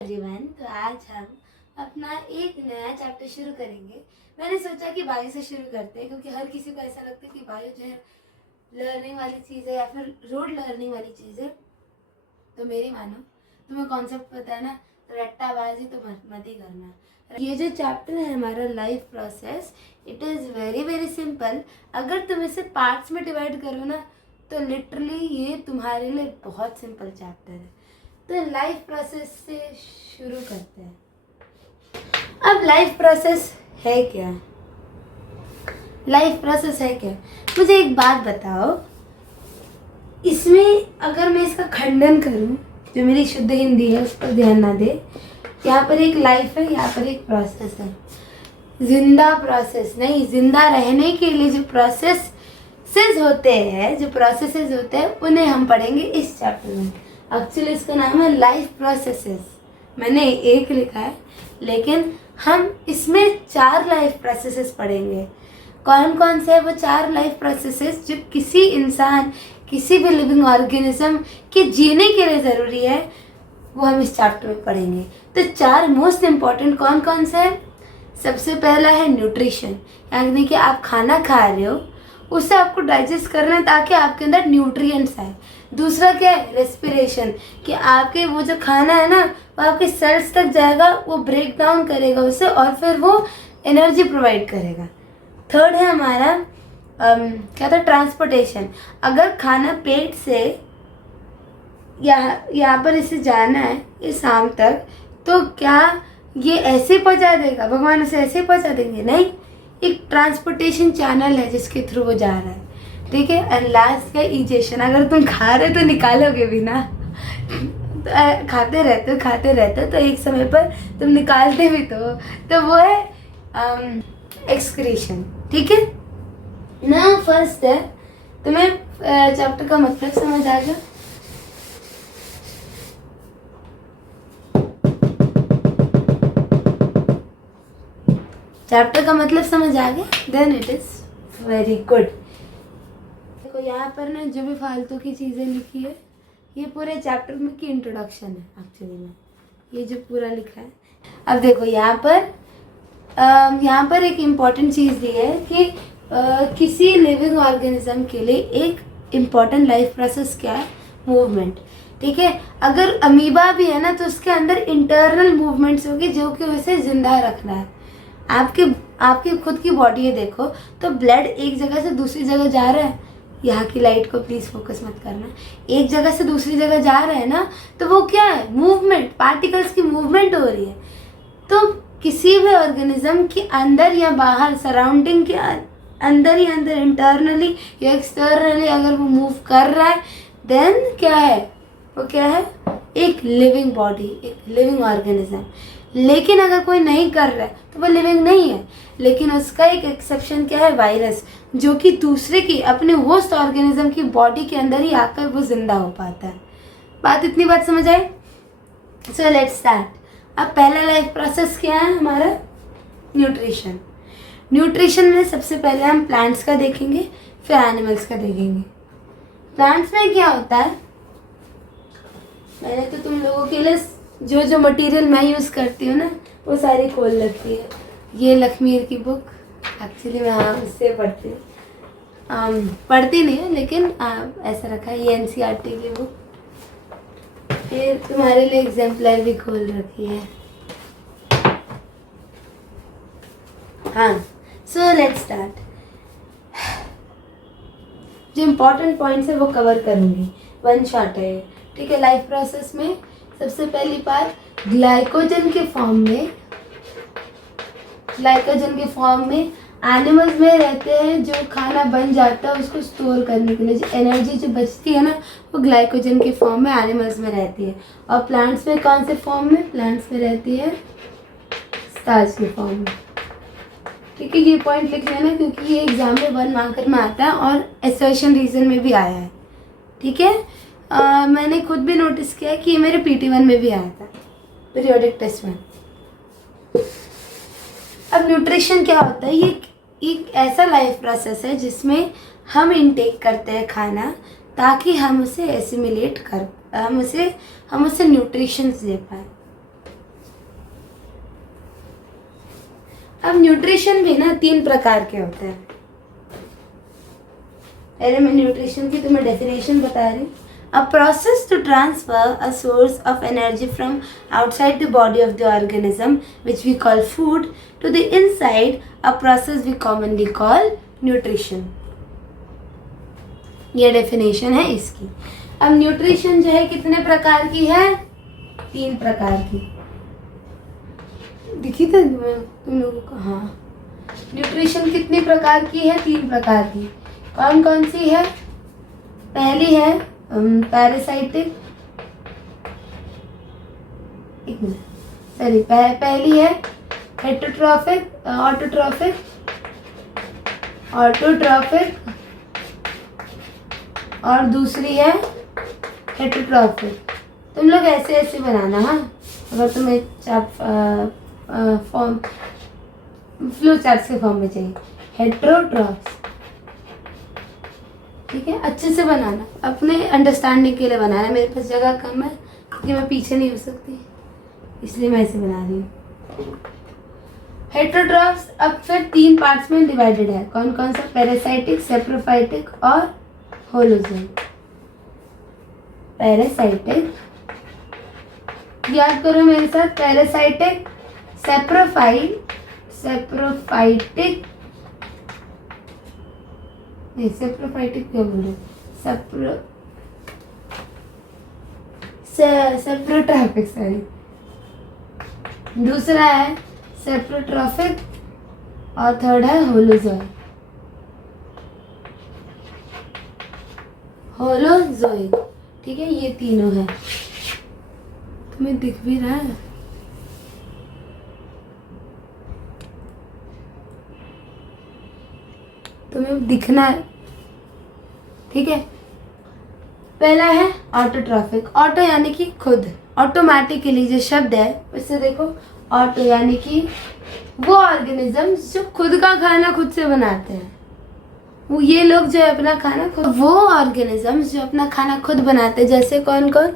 Everyone, तो आज हम अपना एक नया चैप्टर शुरू करेंगे। मैंने सोचा कि बायो से शुरू करते हैं क्योंकि हर किसी को ऐसा लगता है कि बायो जो है लर्निंग वाली चीज़ है या फिर रोड लर्निंग वाली चीज़ है। तो मेरी मानो, तुम्हें कॉन्सेप्ट पता है ना, तो रट्टाबाजी तो मत ही करना। ये जो चैप्टर है हमारा life process, it is very very simple. अगर तुम इसे पार्ट्स में डिवाइड करो ना, तो लिटरली ये तुम्हारे लिए बहुत सिंपल चैप्टर है। तो लाइफ प्रोसेस से शुरू करते हैं। अब लाइफ प्रोसेस है क्या? लाइफ प्रोसेस है क्या? मुझे एक बात बताओ, इसमें अगर मैं इसका खंडन करूं, जो मेरी शुद्ध हिंदी है उस पर ध्यान ना दे। यहाँ पर एक लाइफ है, यहाँ पर एक प्रोसेस है। जिंदा प्रोसेस नहीं, जिंदा रहने के लिए जो प्रोसेसेस होते हैं उन्हें हम पढ़ेंगे इस चैप्टर में। एक्चुअली इसका नाम है लाइफ प्रोसेसेस। मैंने एक लिखा है, लेकिन हम इसमें 4 लाइफ प्रोसेसेस पढ़ेंगे। कौन कौन से है वो 4 लाइफ प्रोसेसेस जो किसी इंसान, किसी भी लिविंग ऑर्गेनिज्म के जीने के लिए ज़रूरी है, वो हम इस चैप्टर में पढ़ेंगे। तो 4 मोस्ट इम्पॉर्टेंट कौन कौन से हैं? सबसे पहला है न्यूट्रिशन, यानी कि आप खाना खा रहे हो, उसे आपको डाइजेस्ट करना है ताकि आपके अंदर न्यूट्रिएंट्स आए। दूसरा क्या है? रेस्पिरेशन, कि आपके वो जो खाना है ना वो आपके सेल्स तक जाएगा, वो ब्रेक डाउन करेगा उसे और फिर वो एनर्जी प्रोवाइड करेगा। थर्ड है हमारा क्या था? ट्रांसपोर्टेशन। अगर खाना पेट से यहाँ पर इसे जाना है इस शाम तक, तो क्या ये ऐसे पहुँचा देगा? भगवान उसे ऐसे पहुँचा देंगे? नहीं, एक ट्रांसपोर्टेशन चैनल है जिसके थ्रू वो जा रहा है। ठीक है। एंड लास्ट का इजेशन। अगर तुम खा रहे तो निकालोगे भी ना, तो खाते रहते हो तो एक समय पर तुम निकालते भी तो वो है एक्सक्रीशन। ठीक है ना। फर्स्ट है, तुम्हें चैप्टर का मतलब समझ आ गया? चैप्टर का मतलब समझ आ गया? Then it is very good. देखो यहाँ पर ना जो भी फालतू की चीज़ें लिखी है, ये पूरे चैप्टर में की इंट्रोडक्शन है। एक्चुअली में ये जो पूरा लिखा है, अब देखो यहाँ पर एक इम्पॉर्टेंट चीज़ दी है कि किसी लिविंग ऑर्गेनिज्म के लिए एक इम्पॉर्टेंट लाइफ प्रोसेस क्या है? मूवमेंट। ठीक है। अगर अमीबा भी है ना, तो उसके अंदर इंटरनल मूवमेंट्स होगी जो कि उसे जिंदा रखना है। आपकी खुद की बॉडी है, देखो तो ब्लड एक जगह से दूसरी जगह जा रहा है। यहाँ की लाइट को प्लीज फोकस मत करना। एक जगह से दूसरी जगह जा रहा है ना, तो वो क्या है? मूवमेंट, पार्टिकल्स की मूवमेंट हो रही है। तो किसी भी ऑर्गेनिज्म के अंदर या बाहर, सराउंडिंग के अंदर ही अंदर, इंटरनली या एक्सटर्नली अगर वो मूव कर रहा है, देन क्या है? वो क्या है? एक लिविंग बॉडी, एक लिविंग ऑर्गेनिज्म। लेकिन अगर कोई नहीं कर रहा है तो वो लिविंग नहीं है। लेकिन उसका एक एक्सेप्शन क्या है? वायरस, जो कि दूसरे की, अपने होस्ट ऑर्गेनिज्म की बॉडी के अंदर ही आकर वो जिंदा हो पाता है। इतनी बात समझ आई? So let's start. अब पहला लाइफ प्रोसेस क्या है हमारा? न्यूट्रिशन। न्यूट्रिशन में सबसे पहले हम प्लांट्स का देखेंगे, फिर एनिमल्स का देखेंगे। प्लांट्स में क्या होता है? मैंने तो तुम लोगों के लिए जो मटेरियल मैं यूज़ करती हूँ ना, वो सारी खोल रखी है। ये लक्ष्मीर की बुक, एक्चुअली मैं उससे पढ़ती हूँ। पढ़ती नहीं है, लेकिन ऐसा रखा है। ये एनसीईआरटी की बुक। फिर तुम्हारे लिए एग्जाम्पलर भी खोल रखी है। हाँ, सो लेट्स स्टार्ट। जो इम्पोर्टेंट पॉइंट्स है वो कवर करूँगी, वन शॉट है। ठीक है। लाइफ प्रोसेस में सबसे पहली बात, ग्लाइकोजन के फॉर्म में एनिमल्स में रहते हैं। जो खाना बन जाता है उसको स्टोर करने के लिए जो एनर्जी जो बचती है ना, वो ग्लाइकोजन के फॉर्म में एनिमल्स में रहती है। और प्लांट्स में कौन से फॉर्म में? प्लांट्स में रहती है स्टार्च के फॉर्म में। ठीक है। ये पॉइंट लिख लेना क्योंकि ये एग्जाम में 1 मार्कर में आता है और असर्शन रीजन में भी आया है। ठीक है। मैंने खुद भी नोटिस किया कि ये मेरे PT1 में भी आया था, पीरियोडिक टेस्ट में। अब न्यूट्रिशन क्या होता है? ये एक ऐसा लाइफ प्रोसेस है जिसमें हम इनटेक करते हैं खाना, ताकि हम उसे एसिमिलेट कर, हम उसे न्यूट्रिशंस दे पाए। अब न्यूट्रिशन भी ना 3 प्रकार के होते हैं। पहले मैं न्यूट्रिशन की तुम्हें डेफिनेशन बता रही हूँ। A process to transfer a source of energy from outside the body of the organism, which we call food, to the inside, a process we commonly call nutrition. ये डेफिनेशन है इसकी। अब nutrition जो है कितने प्रकार की है? 3 प्रकार की। दिखी था तुम लोगों को? हाँ, न्यूट्रिशन कितनी प्रकार की है? 3 प्रकार की। कौन कौन सी है? पहली है पैरासाइटिक, एक मिनट, सॉरी, पहली है हेटरोट्रॉफिक, ऑटोट्रॉफिक, और दूसरी है हेटरोट्रॉफिक। तुम लोग ऐसे ऐसे बनाना, हाँ, अगर तुम्हें फॉर्म फ्लो चार्ट के फॉर्म में चाहिए। हेटरोट्रॉफ, ठीक है, अच्छे से बनाना, अपने अंडरस्टैंडिंग के लिए बनाना। मेरे पास जगह कम है क्योंकि मैं पीछे नहीं हो सकती, इसलिए मैं ऐसे बना रही हूँ। हेटरोट्रॉफ्स अब फिर 3 पार्ट्स में डिवाइडेड है। कौन कौन सा? पैरासाइटिक, सेप्रोफाइटिक और होलोजोइक। पैरासाइटिक, याद करो मेरे साथ, पैरासाइटिक, सेप्रोफाइटिक, नहीं, सेप्रोफाइटिक क्या बोल रहे? Saprotrophic, sorry. दूसरा है सेप्रोट्रॉफिक और थर्ड है होलोजोइक। ठीक है, ये तीनों है। तुम्हें दिख भी रहा है? तुम्हें दिखना है, ठीक है। पहला है ऑटोट्रॉफिक। ऑटो यानी कि खुद, ऑटोमेटिकली जो शब्द है उससे देखो, ऑटो यानी कि वो ऑर्गेनिज्म जो खुद का खाना खुद से बनाते हैं। वो ये लोग जो है अपना खाना खुद, वो ऑर्गेनिजम्स जो अपना खाना खुद बनाते हैं। जैसे कौन कौन?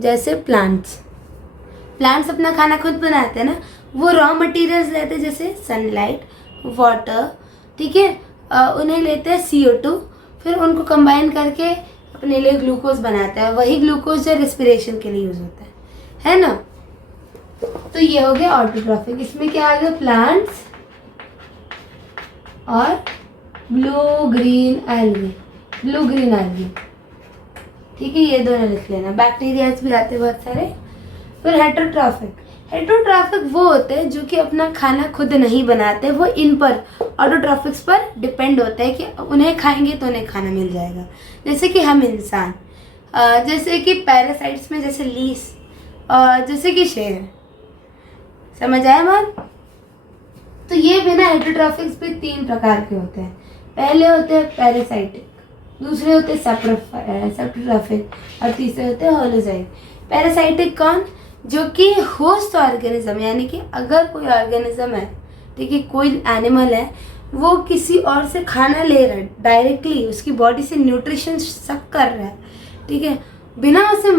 जैसे प्लांट्स अपना खाना खुद बनाते हैं ना। वो रॉ मटेरियल्स लेते हैं, जैसे सनलाइट, वाटर, ठीक है, उन्हें लेते हैं CO2, फिर उनको कंबाइन करके अपने लिए ग्लूकोज बनाते हैं। वही ग्लूकोज जो रेस्पिरेशन के लिए यूज होता है ना। तो ये हो गया ऑटोट्रॉफिक। इसमें क्या आ गया? प्लांट्स और ब्लू ग्रीन एल्गी, ठीक है, ये दोनों लिख लेना। बैक्टीरियाज भी आते हैं बहुत सारे। फिर हेटरोट्रॉफिक वो होते हैं जो कि अपना खाना खुद नहीं बनाते, वो इन पर, ऑटोट्रॉफिक्स पर डिपेंड होते हैं कि उन्हें खाएंगे तो उन्हें खाना मिल जाएगा। जैसे कि हम इंसान, जैसे कि पैरासाइट्स में जैसे लीस, जैसे कि शेर। समझ आया बात? तो ये भी ना हेटरोट्रॉफिक्स भी 3 प्रकार के होते हैं। पहले होते हैं पैरासाइटिक, दूसरे होते हैं सेप्रोट्रॉफिक और तीसरे होते हैं होलोजोइक। पैरासाइटिक कौन? जो कि होस्ट ऑर्गेनिज्म, यानी कि अगर कोई ऑर्गेनिज्म है, ठीक है, कोई एनिमल है, वो किसी और से खाना ले रहा है, डायरेक्टली उसकी बॉडी से न्यूट्रिशन सक कर रहा है, ठीक है, बिना उसे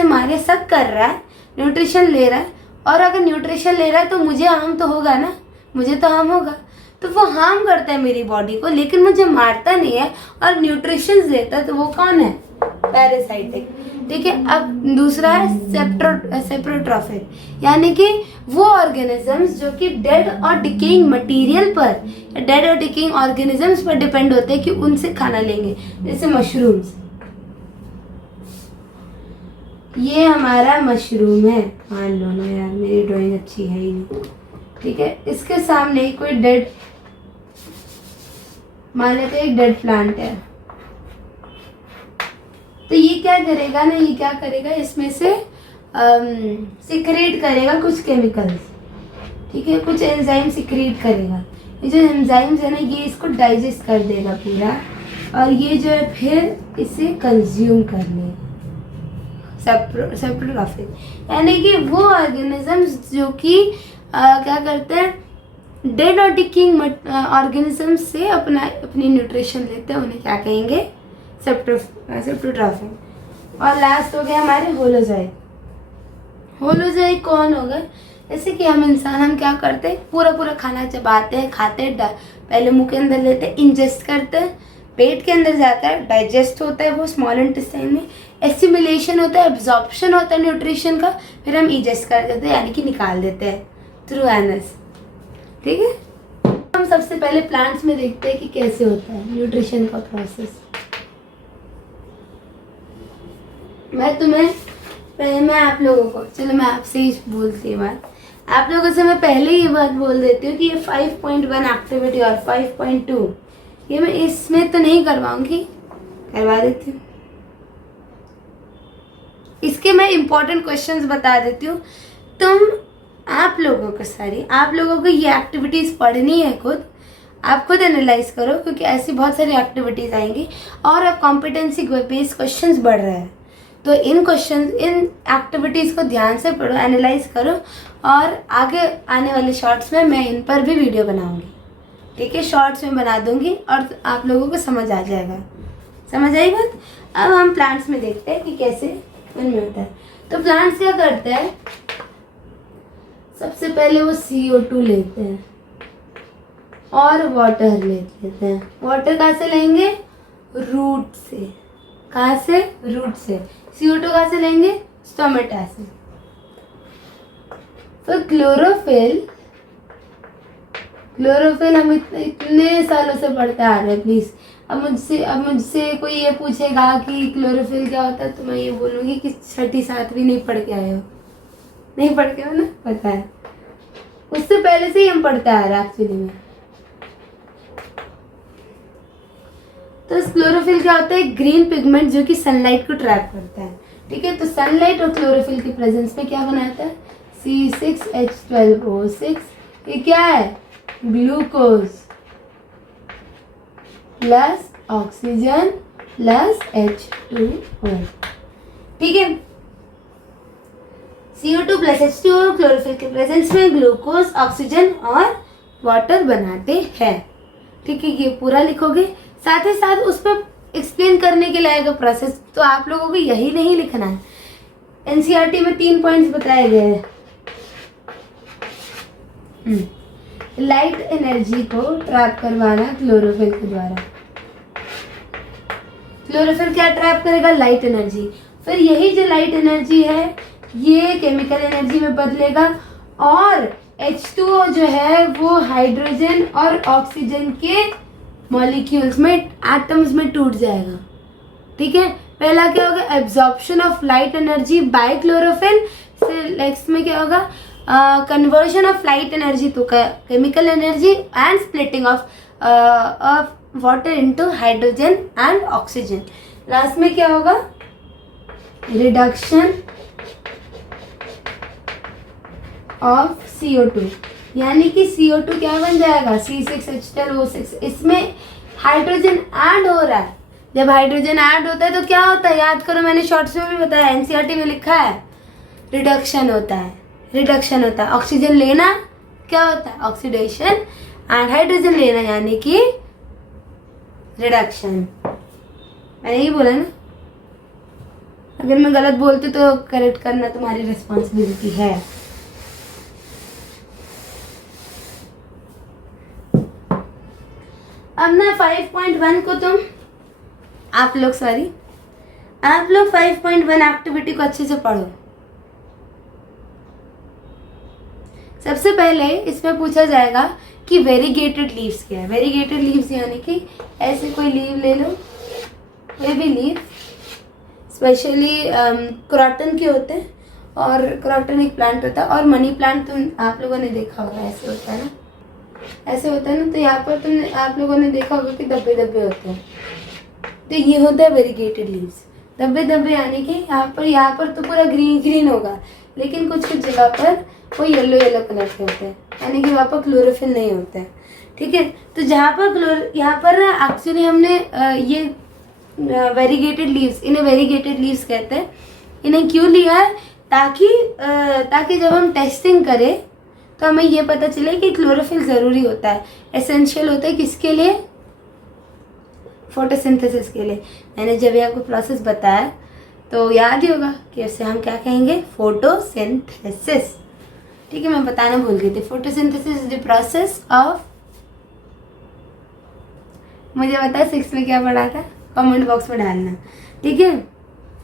मारे सक कर रहा है, न्यूट्रिशन ले रहा है। और अगर न्यूट्रिशन ले रहा है तो मुझे हार्म तो होगा ना, मुझे तो हार्म होगा। तो वो हार्म करता है मेरी बॉडी को, लेकिन मुझे मारता नहीं है और न्यूट्रिशन देता है। तो वो कौन है? पैरासाइटिक, ठीक है। अब दूसरा है सेप्रोट्रॉफिक, यानी कि वो ऑर्गेनिजम्स जो कि डेड और डिकेइंग मटेरियल पर, डेड और डिकेइंग ऑर्गेनिजम्स पर डिपेंड होते हैं कि उनसे खाना लेंगे। जैसे मशरूम्स, ये हमारा मशरूम है, मान लो ना यार, मेरी ड्राइंग अच्छी है ही नहीं, ठीक है। इसके सामने कोई डेड, मान लेते एक डेड प्लांट है, तो ये क्या करेगा ना, ये क्या करेगा, इसमें से सिक्रेट करेगा कुछ केमिकल्स, ठीक है, कुछ एंजाइम सिक्रेट करेगा। ये जो एंजाइम्स है ना, ये इसको डाइजेस्ट कर देगा पूरा, और ये जो है फिर इसे कंज्यूम कर लेगा। सेप्रोट्रॉफिक यानी कि वो ऑर्गेनिजम्स जो कि क्या करते हैं, डेड और डिकिंग ऑर्गेनिजम्स से अपनी न्यूट्रिशन लेते हैं, उन्हें क्या कहेंगे? सेप्रोट्रॉफिक। और लास्ट हो गया हमारे होलोजोइक। होलोजोइक कौन होगा? जैसे कि हम इंसान हम क्या करते हैं, पूरा पूरा खाना चबाते हैं, खाते हैं, पहले मुंह के अंदर लेते हैं, इंजेस्ट करते हैं, पेट के अंदर जाता है, डाइजेस्ट होता है वो स्मॉल इंटेस्टाइन में, एसिमिलेशन होता है, एब्जॉर्प्शन होता है न्यूट्रिशन का, फिर हम इजेस्ट कर देते हैं यानी कि निकाल देते हैं थ्रू एनस। ठीक है, हम सबसे पहले प्लांट्स में देखते हैं कि कैसे होता है न्यूट्रिशन का प्रोसेस। मैं आप लोगों को, चलो मैं आपसे ही बोलती हूँ बात, आप लोगों से मैं पहले ही बात बोल देती हूँ कि ये 5.1 एक्टिविटी और 5.2 ये मैं इसमें तो नहीं करवाऊंगी, करवा देती हूँ। इसके मैं इंपॉर्टेंट क्वेश्चंस बता देती हूँ। आप लोगों को ये एक्टिविटीज पढ़नी है, आप खुद एनालाइज करो, क्योंकि ऐसी बहुत सारी एक्टिविटीज आएंगी और अब कॉम्पिटेंसी बेस्ड क्वेश्चंस बढ़ रहा है, तो इन एक्टिविटीज को ध्यान से पढ़ो, एनालाइज करो, और आगे आने वाले शॉर्ट्स में मैं इन पर भी वीडियो बनाऊंगी। ठीक है, शॉर्ट्स में बना दूंगी और आप लोगों को समझ आ जाएगा। समझ आई बात? अब हम प्लांट्स में देखते हैं कि कैसे उनमें होता है। तो प्लांट्स क्या करते हैं, सबसे पहले वो CO2 लेते हैं और वाटर लेते हैं। वाटर कहाँ से लेंगे? रूट से। कहाँ से? रूट से। CO2 कहाँ से लेंगे? स्टोमेटा से। तो क्लोरोफिल हम इतने सालों से पढ़ते आ रहे हैं। प्लीज अब मुझसे कोई ये पूछेगा कि क्लोरोफिल क्या होता है, तो मैं ये बोलूँगी कि 6ठी 7वीं नहीं पढ़ के आए हो। नहीं पढ़ के हो ना, पता है, उससे पहले से ही हम पढ़ते आ रहे हैं एक्चुअली में। तो इस क्लोरोफिल क्या होता है? ग्रीन पिगमेंट जो कि सनलाइट को ट्रैप करता है। ठीक है, तो सनलाइट और क्लोरोफिल के प्रेजेंस में क्या बनाता है? C6H12O6। ये क्या है? Glucose plus oxygen plus H2O। ठीक है, CO2 प्लस H2O क्लोरोफिल के प्रेजेंस में ग्लूकोज, ऑक्सीजन और वाटर बनाते हैं। ठीक है, ये पूरा लिखोगे, साथ ही साथ उस पर एक्सप्लेन करने के लिए आएगा प्रोसेस। तो आप लोगों को यही नहीं लिखना है, NCERT में 3 पॉइंट्स बताए गए हैं। लाइट एनर्जी को ट्रैप करवाना क्लोरोफिल के द्वारा। क्लोरोफिल क्या ट्रैप करेगा? Light energy. फिर यही जो लाइट एनर्जी है ये केमिकल एनर्जी में बदलेगा और H2O जो है वो हाइड्रोजन और ऑक्सीजन के मॉलिक्यूल्स में, एटम्स में टूट जाएगा। ठीक है, पहला क्या होगा? Absorption of light energy by chlorophyll. फिर नेक्स्ट में क्या होगा? Conversion of light energy to chemical energy and splitting of water into hydrogen and oxygen. Last में क्या होगा? रिडक्शन ऑफ CO2, यानी कि CO2 क्या बन जाएगा? C6H12O6। इसमें हाइड्रोजन ऐड हो रहा है। जब हाइड्रोजन ऐड होता है तो क्या होता है? याद करो, मैंने शॉर्ट्स में भी बताया, NCERT में लिखा है, रिडक्शन होता है। रिडक्शन होता है, ऑक्सीजन लेना क्या होता है? ऑक्सीडेशन, एंड हाइड्रोजन लेना यानी कि रिडक्शन। मैंने ही बोला ना, अगर मैं गलत बोलती तो करेक्ट करना तुम्हारी रिस्पॉन्सिबिलिटी है। अब ना 5.1 को आप लोग 5.1 एक्टिविटी को अच्छे से पढ़ो। सबसे पहले इसमें पूछा जाएगा कि वेरीगेटेड लीव्स क्या है। वेरीगेटेड लीव्स यानी कि ऐसे कोई लीव ले लो, कोई भी लीव, स्पेशली क्रॉटन के होते हैं, और क्रॉटन एक प्लांट होता है, और मनी प्लांट आप लोगों ने देखा होगा, ऐसे होता है ना, ऐसे होता है ना। तो यहाँ पर आप लोगों ने देखा होगा कि धब्बे धब्बे होते हैं, तो ये होता है वेरीगेटेड लीव्स। धब्बे धब्बे यानी कि यहाँ पर तो पूरा ग्रीन ग्रीन होगा, लेकिन कुछ कुछ जगह पर वो येलो येलो कलर के होते हैं, यानी कि वहाँ पर क्लोरोफिल नहीं होता है। ठीक है, तो यहाँ पर एक्चुअली हमने ये वेरीगेटेड लीव्स, इन्हें वेरीगेटेड लीव्स कहते हैं। इन्हें क्यों लिया है? ताकि जब हम टेस्टिंग करें तो हमें ये पता चले कि क्लोरोफिल ज़रूरी होता है, एसेंशियल होता है। किसके लिए? फोटोसिंथेसिस के लिए। मैंने जब आपको प्रोसेस बताया तो याद ही होगा कि उसे हम क्या कहेंगे? फोटोसिंथेसिस। ठीक है, मैं बताना भूल गई थी। Photosynthesis is the process of, मुझे पता 6 में क्या पढ़ा था, कमेंट बॉक्स में डालना, ठीक है,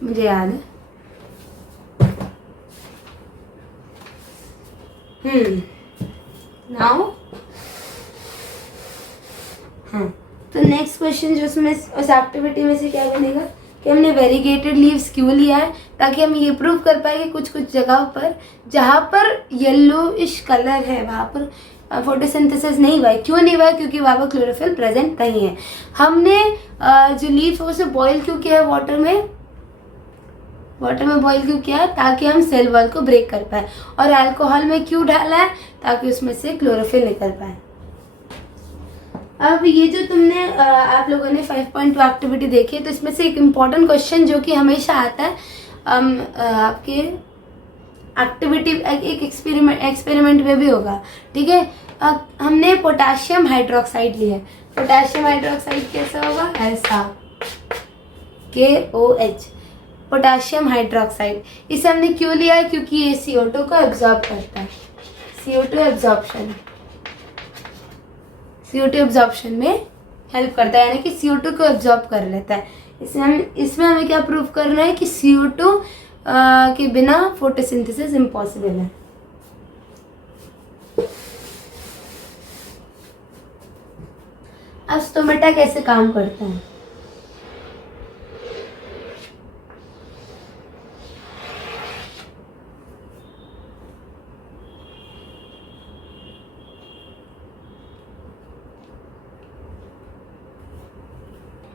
मुझे याद है। नाउ हाँ, तो नेक्स्ट क्वेश्चन जो उसमें उस एक्टिविटी में से क्या बनेगा कि हमने वेरीगेटेड लीव्स क्यों लिया है, ताकि हम ये प्रूव कर पाए कि कुछ कुछ जगह पर जहाँ पर येलोइश कलर है वहाँ पर फोटोसिंथेसिस नहीं हुआ है। क्यों नहीं हुआ है? क्योंकि वहाँ पर क्लोरोफिल प्रेजेंट नहीं है। हमने जो लीव्स है उसे बॉईल क्यों किया है वाटर में बॉईल क्यों किया है? ताकि हम सेल वॉल को ब्रेक कर पाए। और अल्कोहल में क्यों डाला है? ताकि उसमें से क्लोरोफिल निकल पाए। अब ये जो तुमने आप लोगों ने 5.2 एक्टिविटी देखी है, तो इसमें से एक इम्पॉर्टेंट क्वेश्चन जो कि हमेशा आता है आपके एक्टिविटी, एक एक्सपेरिमेंट में भी होगा, ठीक है। हमने पोटेशियम हाइड्रोक्साइड लिया है। पोटेशियम हाइड्रोक्साइड कैसा होगा? ऐसा, KOH, पोटेशियम हाइड्रोक्साइड। इसे हमने क्यों लिया है? क्योंकि ये CO2 को एब्जॉर्ब करता है। CO2 एब्जॉर्प्शन में हेल्प करता है, यानी कि CO2 को एब्जॉर्ब कर लेता है। इसमें हमें क्या प्रूव करना है कि CO2 के बिना फोटोसिंथेसिस इम्पॉसिबल है। अब स्टोमेटा कैसे काम करता है?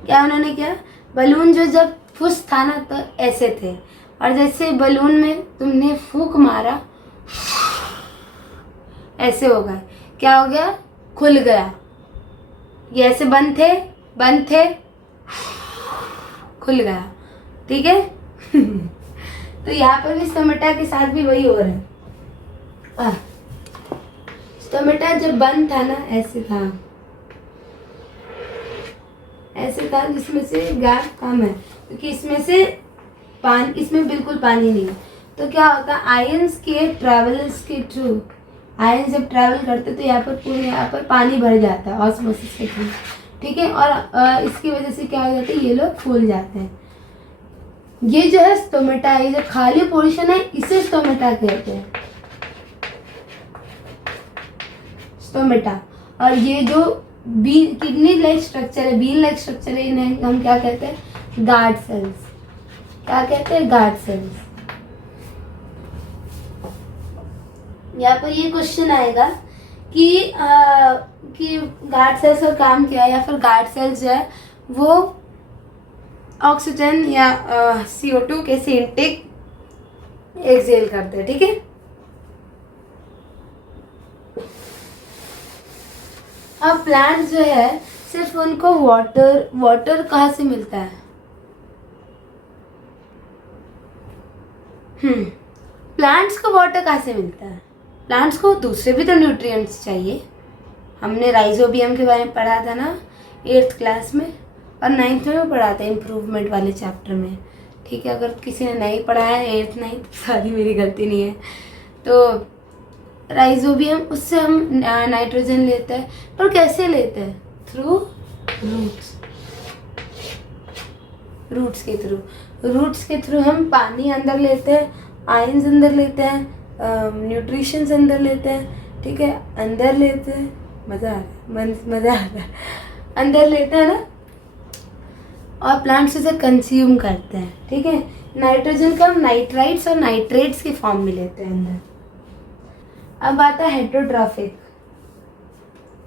क्या उन्होंने किया, बलून जो जब फुस था ना तो ऐसे थे, और जैसे बलून में तुमने फूंक मारा ऐसे हो गया। क्या हो गया? खुल गया। ये ऐसे बंद थे खुल गया, ठीक है। तो यहाँ पर भी स्टोमेटा के साथ भी वही हो रहा है। स्टोमेटा जब बंद था ना ऐसे था जिसमें से गैप कम है, क्योंकि इसमें बिल्कुल पानी नहीं है। तो क्या होता है, आयंस के ट्रेवल्स के थ्रू, आयन जब ट्रैवल करते तो यहाँ पर पानी भर जाता है ऑस्मोसिस के थ्रू, ठीक है। और इसकी वजह से क्या हो जाता है, ये लोग फूल जाते हैं। ये जो है स्टोमेटा है, ये जो खाली पोर्शन है इसे स्टोमेटा कहते हैं, स्टोमेटा। और ये जो किडनी लाइक स्ट्रक्चर है, बीन लाइक स्ट्रक्चर है, इन्हें हम क्या कहते हैं? Guard cells. क्या कहते हैं? Guard cells. यहाँ पर ये क्वेश्चन आएगा कि गार्ड सेल्स का काम क्या है, या फिर गार्ड सेल्स जो है वो ऑक्सीजन या CO2 कैसे इनटेक एक्सहेल करते हैं, ठीक है। अब प्लांट जो है सिर्फ उनको वाटर कहाँ से मिलता है? प्लांट्स को वाटर कहाँ से मिलता है? प्लांट्स को दूसरे भी तो न्यूट्रिएंट्स चाहिए। हमने राइजोबियम के बारे में पढ़ा था ना 8th क्लास में, और 9th में भी पढ़ा था इम्प्रूवमेंट वाले चैप्टर में, ठीक है। अगर किसी ने नहीं पढ़ा है 8th 9th, सारी मेरी गलती नहीं है। तो राइजोबियम, उससे हम नाइट्रोजन लेते हैं, पर कैसे लेते हैं? थ्रू रूट्स के थ्रू हम पानी अंदर लेते हैं, आयंस अंदर लेते हैं, न्यूट्रिशंस अंदर लेते हैं, ठीक है। अंदर लेते हैं, मज़ा आ रहा है, अंदर लेते हैं ना, और प्लांट्स उसे कंज्यूम करते हैं, ठीक है। नाइट्रोजन का हम नाइट्राइट्स और नाइट्रेट्स की फॉर्म में लेते हैं अंदर। अब आता है हेटेरोट्रॉफिक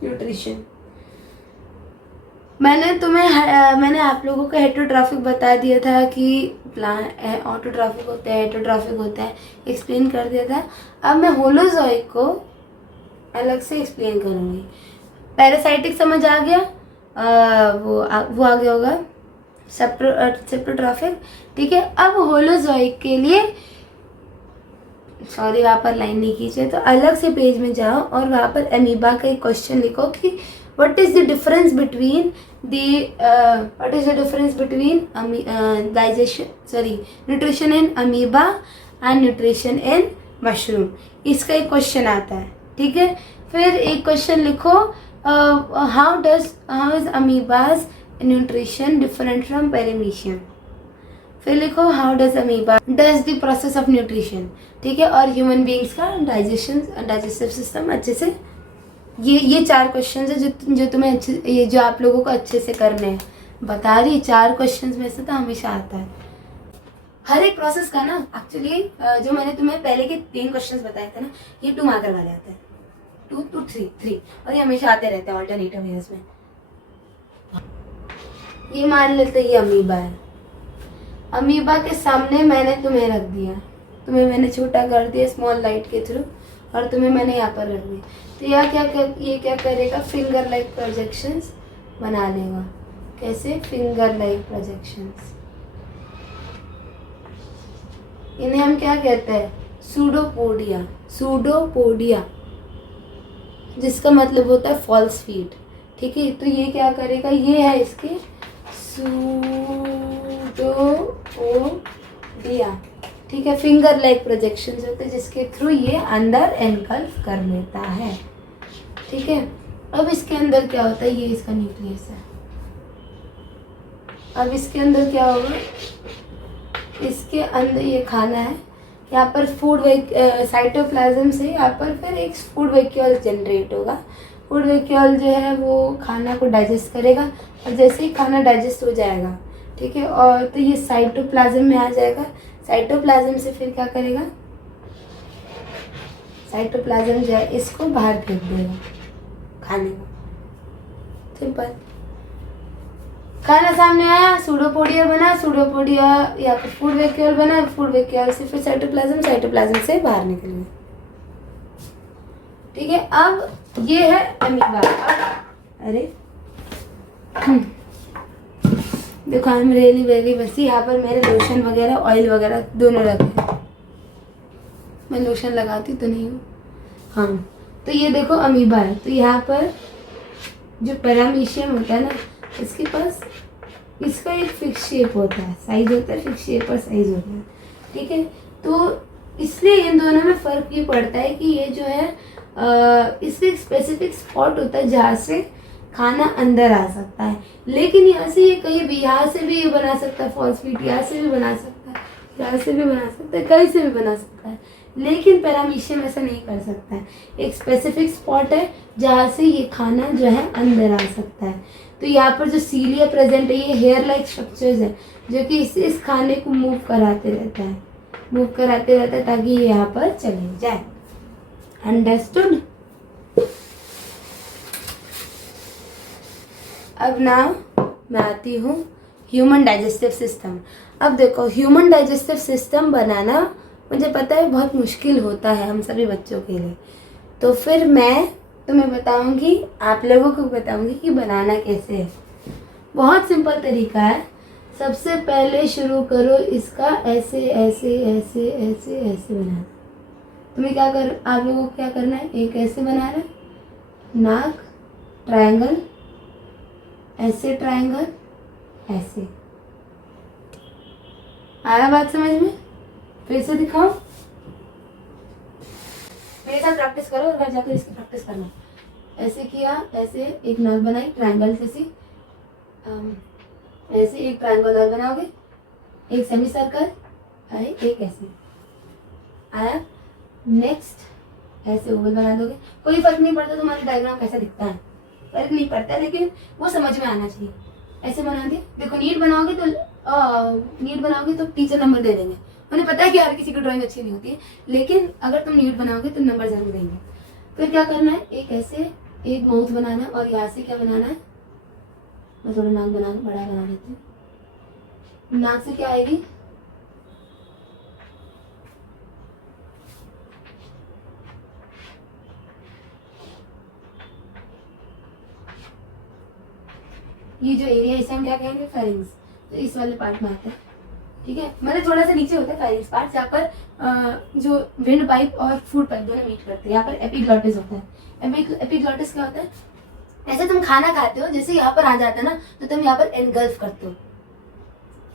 न्यूट्रिशन। मैंने आप लोगों को हेटेरोट्रॉफिक बता दिया था कि ऑटोट्रॉफिक होता है, हेटेरोट्रॉफिक होता है, एक्सप्लेन कर दिया था। अब मैं होलोजोइक को अलग से एक्सप्लेन करूँगी। पैरासाइटिक समझ आ गया, वो आ गया होगा सेप्रोट्रॉफिक, ठीक है। अब होलोजोइक के लिए, सॉरी वहाँ पर लाइन नहीं खींचे, तो अलग से पेज में जाओ और वहाँ पर अमीबा का एक क्वेश्चन लिखो कि what is the difference between nutrition in amoeba and nutrition in mushroom, इसका एक क्वेश्चन आता है, ठीक है। फिर एक क्वेश्चन लिखो, how is amoebas nutrition different from paramecium. फिर लिखो how does amoeba does the process of nutrition, ठीक है। और ह्यूमन बींग्स का डाइजेस्टिव सिस्टम अच्छे से, ये 4 क्वेश्चन है जो तुम्हें अच्छे, जो आप लोगों को अच्छे से करने हैं। बता रही 4 क्वेश्चन में से तो हमेशा आता है हर एक प्रोसेस का ना। एक्चुअली जो मैंने तुम्हें पहले के 3 क्वेश्चन बताए थे ना, ये 2 मार्कर वाले आते हैं, 2 to 3, और ये हमेशा आते रहते हैं ऑल्टरनेटिव ईयर्स में। ये मान लेते ये अमीबा है। अमीबा के सामने मैंने तुम्हें रख दिया, तुम्हें मैंने छोटा कर दिया स्मॉल लाइट के थ्रू, और तुम्हें मैंने यहाँ पर रख दिया। तो ये क्या करेगा, फिंगर लाइक प्रोजेक्शंस बना लेगा। कैसे? Finger like projections. इन्हें हम क्या कहते हैं? सूडोपोडिया। सूडोपोडिया जिसका मतलब होता है फॉल्स फीट, ठीक है। तो ये क्या करेगा, ये है इसके सूडोपोडिया, ठीक है। फिंगर लाइक प्रोजेक्शंस होते हैं जिसके थ्रू ये अंदर एनगल्फ कर लेता है, ठीक है। अब इसके अंदर क्या होता है, ये इसका न्यूक्लियस है। अब इसके अंदर क्या होगा, इसके अंदर ये खाना है, यहाँ पर फूड साइटोप्लाज्म से यहाँ पर फिर एक फूड वैक्यूल जनरेट होगा। फूड वैक्यूल जो है वो खाना को डाइजेस्ट करेगा, और जैसे ही खाना डाइजेस्ट हो जाएगा, ठीक है, और तो ये साइटोप्लाज्म में आ जाएगा। साइटोप्लाज्म से फिर क्या करेगा, साइटोप्लाज्म जो है इसको बाहर फेंक देगा खाने को। सिंपल। खाना सामने आया, सूडोपोडिया बना, सूडोपोडिया या फिर फूड वैक्यूल बना, फूड वैक्यूल से फिर साइटोप्लाज्म, साइटोप्लाज्म से बाहर निकल गया, ठीक है। अब ये है अमीबा। अरे देखो, आई एम रियली वेरी बसी। यहाँ पर मेरे लोशन वगैरह, ऑयल वगैरह दोनों रखे हैं। मैं लोशन लगाती तो नहीं हूँ। हाँ, तो ये देखो अमीबा है। तो यहाँ पर जो पैरामीशियम होता है ना, इसके पास इसका एक फिक्स शेप होता है, साइज होता है, फिक्स शेप और साइज होता है, ठीक है। तो इसलिए इन दोनों में फ़र्क ये पड़ता है कि ये जो है इसका एक स्पेसिफिक स्पॉट होता है जहाँ से खाना अंदर आ सकता है। लेकिन यहाँ से ये कहीं भी, यहाँ से भी ये बना सकता है फॉल्स फीट, यहाँ से भी बना सकता है, यहाँ से भी बना सकता है, कहीं से भी बना सकता है। लेकिन पैरामीशियम ऐसा नहीं कर सकता है। एक स्पेसिफिक स्पॉट है जहाँ से ये खाना जो है अंदर आ सकता है। तो यहाँ पर जो सीलिया प्रेजेंट है, ये हेयर लाइक स्ट्रक्चर्स है जो कि इस खाने को मूव कराते रहता है, ताकि ये यहाँ पर चले जाए। अंडरस्टूड? अब ना मैं आती हूँ ह्यूमन डाइजेस्टिव सिस्टम। अब देखो, ह्यूमन डाइजेस्टिव सिस्टम बनाना मुझे पता है बहुत मुश्किल होता है हम सभी बच्चों के लिए। तो फिर मैं तुम्हें बताऊंगी, आप लोगों को बताऊंगी कि बनाना कैसे है। बहुत सिंपल तरीका है। सबसे पहले शुरू करो इसका ऐसे ऐसे ऐसे ऐसे ऐसे बनाना। तुम्हें आप लोगों को क्या करना है, एक ऐसे बनाना है, नाक ट्रायंगल, ऐसे ट्रायंगल, ऐसे। आया बात समझ में? फिर से दिखाओ, मेरे साथ प्रैक्टिस करो और घर जाकर इसकी प्रैक्टिस करना। ऐसे किया, ऐसे एक नाक बनाई ट्रायंगल जैसी, ऐसे एक ट्रायंगल और बनाओगे, एक सेमी सर्कल, अरे एक ऐसे आया। नेक्स्ट ऐसे ओवल बना दोगे। कोई फर्क नहीं पड़ता तुम्हारा डायग्राम कैसा दिखता है, फर्क नहीं पड़ता, लेकिन वो समझ में आना चाहिए। ऐसे बना दिया। देखो, नीट बनाओगे तो टीचर नंबर दे देंगे। उन्हें पता है कि हर किसी की ड्राइंग अच्छी नहीं होती है, लेकिन अगर तुम नीट बनाओगे तो नंबर जरूर देंगे। फिर क्या करना है, एक ऐसे एक माउथ बनाना है, और यहाँ से क्या बनाना है, मैं थोड़ा नाक बड़ा बना देती हूँ। नाक से क्या आएगी, ये जो एरिया इसे हम क्या कहेंगे, फेरिंग्स। तो इस वाले पार्ट में आता है, ठीक है। मतलब थोड़ा सा नीचे होता है फेरिंग्स पार्ट, जहाँ पर जो विंड पाइप और फूड पाइप दोनों मीट करते हैं। यहाँ पर एपिग्लॉटिस होता है। एपिग्लॉटिस क्या होता है, ऐसे तुम खाना खाते हो, जैसे यहाँ पर आ जाता है ना, तो तुम यहाँ पर एनगल्फ करते हो,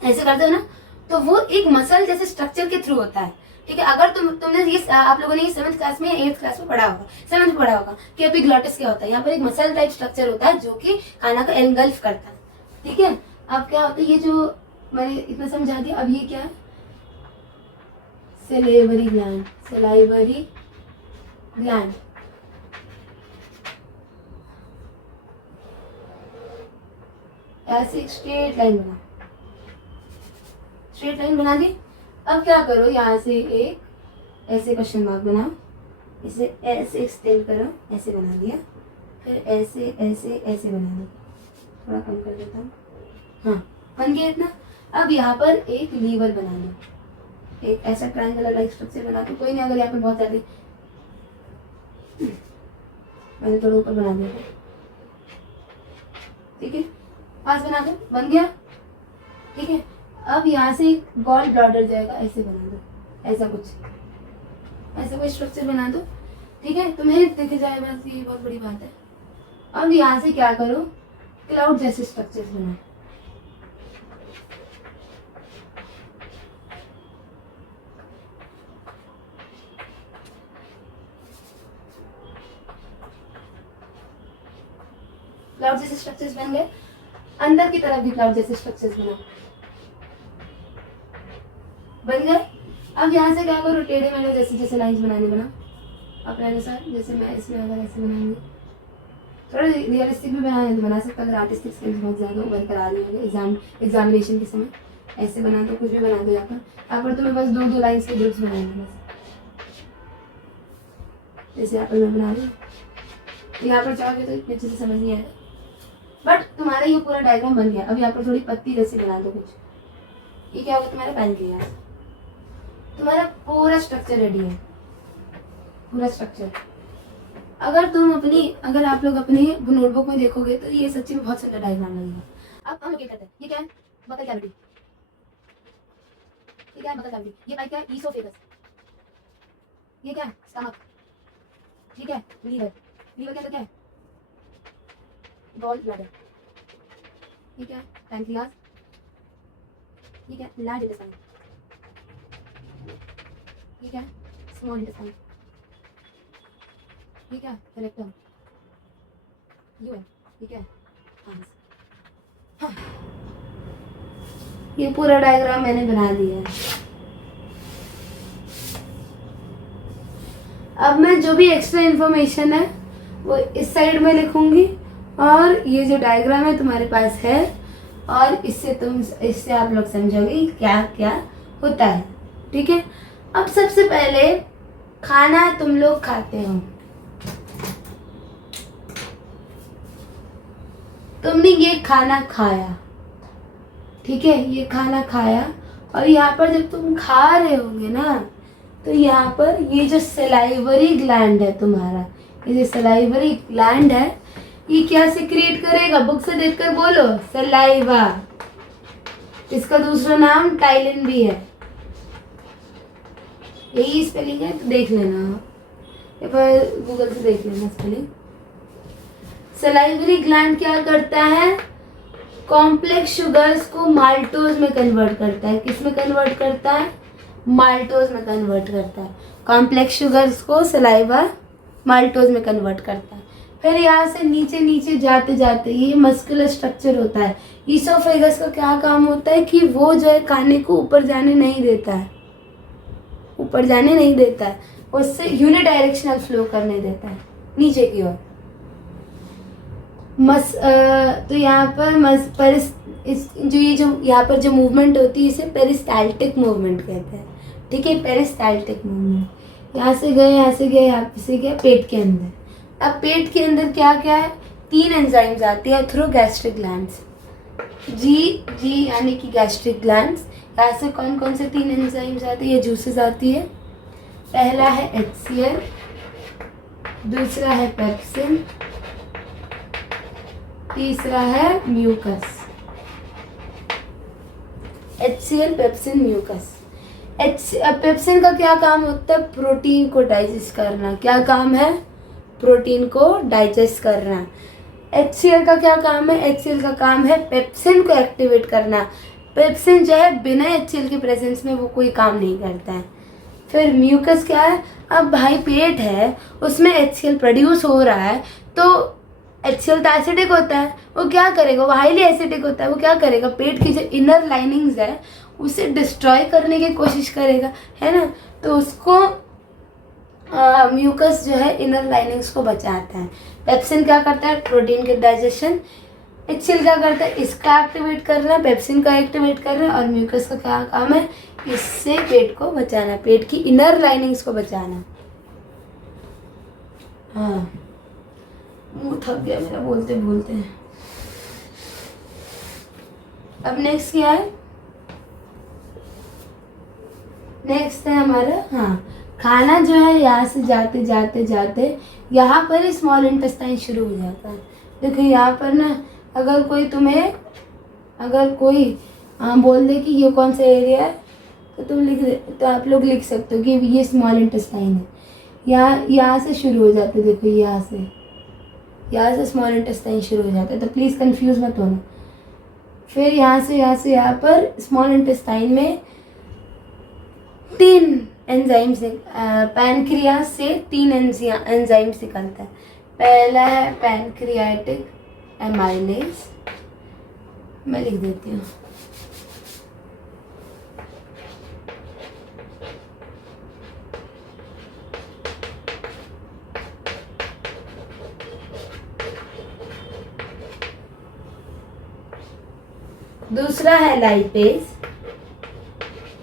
ऐसे करते हो ना, तो वो एक मसल जैसे स्ट्रक्चर के थ्रू होता है, ठीक है, अगर तुमने ये आप लोगों ने ये 7th क्लास में 8th क्लास में पढ़ा होगा, 7th में पढ़ा होगा कि एपिग्लॉटिस क्या होता है। यहाँ पर एक मसल टाइप स्ट्रक्चर होता है जो कि खाना को एनगल्फ करता है। ठीक है, अब क्या होता है, ये जो मैंने इतना समझा दिया, अब ये क्या है, सलाइवरी ग्लैंड, सलाइवरी ग्लैंड। ऐसे एक स्ट्रेट लाइन बना, स्ट्रेट लाइन बना दी। अब क्या करो, यहाँ से एक ऐसे क्वेश्चन मार्क बनाओ, इसे ऐसे एक्सटेंड करो, ऐसे बना दिया, फिर ऐसे ऐसे ऐसे बना दो, थोड़ा कम कर देता हूँ, हाँ बन गया इतना। अब यहाँ पर एक लीवर बना लो, एक ऐसा ट्रायंगुलर लाइक स्ट्रक्चर बना दो। कोई नहीं, अगर यहाँ पर बहुत ज्यादा, मैंने थोड़ा ऊपर बना दिया, ठीक है, पास बना दो, बन गया। ठीक है, अब यहाँ से एक गॉल ब्लैडर जाएगा, ऐसे बना दो, ऐसा कुछ, ऐसा कोई स्ट्रक्चर बना दो। ठीक है, तुम्हें दिख जाए बस, ये बहुत बड़ी बात है। अब यहाँ से क्या करो, क्लाउड जैसे स्ट्रक्चर्स बनाओ। क्लाउड जैसे स्ट्रक्चर्स बन गए, अंदर की तरफ भी क्लाउड जैसे स्ट्रक्चर्स बनाओ, बन गए। अब यहाँ से क्या करो, टेढ़े मेढ़े जैसे जैसे लाइंस बनाने बनाओ अपने अनुसार। जैसे मैं इसमें अगर ऐसे बनाऊंगी, थोड़ा रियलिस्टिक भी बना सकता, अगर आर्टिस्टिक स्किल्स बहुत ज़्यादा उभर कर आ रही होंगे एग्जामिनेशन के समय, ऐसे बना दो, कुछ भी बना दो। यहाँ पर तुम्हें बस दो दो लाइन्स के ग्रुप्स बनाने बस, जैसे यहाँ पर मैं बना रही हूँ। यहाँ पर चाहोगे तो इतने अच्छे से समझ नहीं आएगा, बट तुम्हारा ये पूरा डायग्राम बन गया। अब यहाँ पर थोड़ी पत्ती जैसी बना दो कुछ, ये क्या होगा, तुम्हारा पेन के यहाँ तुम्हारा पूरा स्ट्रक्चर रेडी है, पूरा स्ट्रक्चर। अगर आप लोग अपनी नोटबुक में देखोगे तो ये सच्ची में बहुत सुंदर डायग्राम लगेगा। अब हम लोग क्या करते हैं, ये क्या है, बकल कैविटी, ये क्या है, बकल कैविटी, ये पाइप क्या है, ईसोफेगस, ये क्या है, स्टमक, ठीक है, लीवर, लीवर के अंदर क्या है, गॉल ब्लैडर, ये क्या है, पैनक्रियाज, ये क्या है, लार्ज इंटेस्टाइन, ये क्या है, स्मॉल इंटेस्टाइन, ये क्या है, रेक्टम, यूएन, ये क्या है, हाँ। ये पूरा डायग्राम मैंने बना दिया है। अब मैं जो भी एक्स्ट्रा इन्फॉर्मेशन है वो इस साइड में लिखूंगी, और ये जो डायग्राम है तुम्हारे पास है, और इससे आप लोग समझोगे क्या क्या होता है। ठीक है, अब सबसे पहले खाना तुम लोग खाते हो, तुमने ये खाना खाया, ठीक है, ये खाना खाया, और यहाँ पर जब तुम खा रहे होगे ना, तो यहाँ पर ये जो सलाइवरी ग्लैंड है तुम्हारा, ये जो सलाइवरी ग्लैंड है, ये क्या सिक्रिएट करेगा, बुक से देखकर बोलो, सलाइवा। इसका दूसरा नाम टाइलिन भी है, यही स्पेलिंग है, तो देख लेना, या फिर गूगल से देख लेना स्पेलिंग। सलाइवरी ग्लैंड क्या करता है, कॉम्प्लेक्स शुगर्स को माल्टोज में कन्वर्ट करता है। किस में कन्वर्ट करता है, माल्टोज में कन्वर्ट करता है। कॉम्प्लेक्स शुगर्स को सलाइवा माल्टोज में कन्वर्ट करता है। फिर यहाँ से नीचे नीचे जाते जाते ये मस्कुलर स्ट्रक्चर होता है। ईसोफेगस का क्या काम होता है कि वो जो है खाने को ऊपर जाने नहीं देता है, ऊपर जाने नहीं देता है, उससे यूनिडायरेक्शनल फ्लो करने देता है नीचे की ओर। तो यहाँ पर जो यहाँ पर जो मूवमेंट होती है इसे पेरिस्टाल्टिक मूवमेंट कहते हैं। ठीक है, पेरिस्टाल्टिक मूवमेंट, यहाँ से गए, यहाँ से गए, यहाँ से गए पेट के अंदर। अब पेट के अंदर क्या क्या है, 3 एंजाइम्स आती है थ्रू गैस्ट्रिक ग्लैंड्स। जी यानी कि गैस्ट्रिक ग्लैंड्स। यहाँ से कौन कौन से 3 एंजाइम्स आती है, जूसेस आती है। पहला है HCl, दूसरा है पेप्सिन, तीसरा है mucus. HCl, pepsin, mucus. Pepsin का क्या काम होता है, प्रोटीन को डाइजेस्ट करना। क्या काम है, प्रोटीन को डाइजेस्ट करना। HCl का क्या काम है, HCl का काम है पेप्सिन को एक्टिवेट करना। पेप्सिन जो है बिना HCl के प्रेजेंस में वो कोई काम नहीं करता है। फिर म्यूकस क्या है, अब भाई पेट है उसमें HCl प्रोड्यूस हो रहा है, तो HCl तो एसिडिक होता है, वो क्या करेगा, वो हाईली एसिडिक होता है, वो क्या करेगा, पेट की जो इनर लाइनिंग्स है उसे डिस्ट्रॉय करने की कोशिश करेगा, है ना। तो उसको म्यूकस जो है इनर लाइनिंग्स को बचाता है। पेप्सिन क्या करता है, प्रोटीन के डाइजेशन। HCl क्या करता है, इसका एक्टिवेट कर रहा है, पेप्सिन का एक्टिवेट कर रहा है, और म्यूकस का क्या काम है, इससे पेट को बचाना, पेट की इनर लाइनिंग्स को बचाना। हाँ, मुंह थक गया मेरा बोलते बोलते। अब नेक्स्ट क्या है, नेक्स्ट है हमारा, हाँ, खाना जो है यहाँ से जाते जाते जाते यहाँ पर स्मॉल इंटेस्टाइन शुरू हो जाता है। देखो यहाँ पर ना, अगर कोई बोल दे कि ये कौन सा एरिया है, तो तुम लिख दे, तो आप लोग लिख सकते हो कि ये स्मॉल इंटेस्टाइन है। यहाँ से शुरू हो जाते, देखो यहाँ से स्मॉल इंटेस्टाइन शुरू हो जाता है, तो प्लीज़ कंफ्यूज मत होना। फिर यहाँ से यहाँ पर स्मॉल इंटेस्टाइन में 3 एंजाइम्स, पैनक्रियास से 3 एंजाइम्स निकलता है। पहला है पैनक्रियाटिक एमाइलेज, मैं लिख देती हूँ। दूसरा है लाइपेज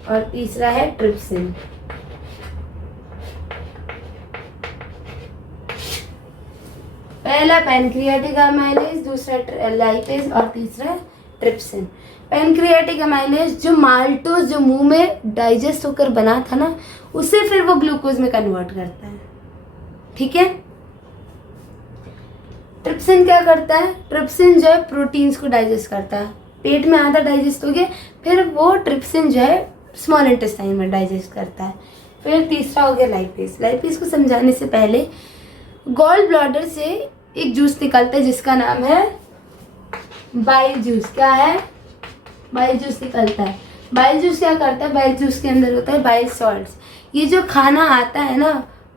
और तीसरा है ट्रिप्सिन। पहला पैनक्रियाटिक अमाइलेज, दूसरा लाइपेज और तीसरा ट्रिप्सिन। पैनक्रियाटिक अमाइलेज जो माल्टोज जो मुंह में डाइजेस्ट होकर बना था ना, उसे फिर वो ग्लूकोज में कन्वर्ट करता है, ठीक है। ट्रिप्सिन क्या करता है, ट्रिप्सिन जो है प्रोटीन्स को डाइजेस्ट करता है, पेट में आधा डाइजेस्ट हो गया, फिर वो ट्रिप्सिन जो है स्मॉल इंटेस्टाइन में डाइजेस्ट करता है। फिर तीसरा हो गया लाइपेज। लाइपेज को समझाने से पहले, गॉल ब्लैडर से एक जूस निकलता है जिसका नाम है बाइल जूस। क्या है, बाइल जूस निकलता है। बाइल जूस क्या करता है, बाइल जूस के अंदर होता है बाइल सॉल्ट्स। ये जो खाना आता है ना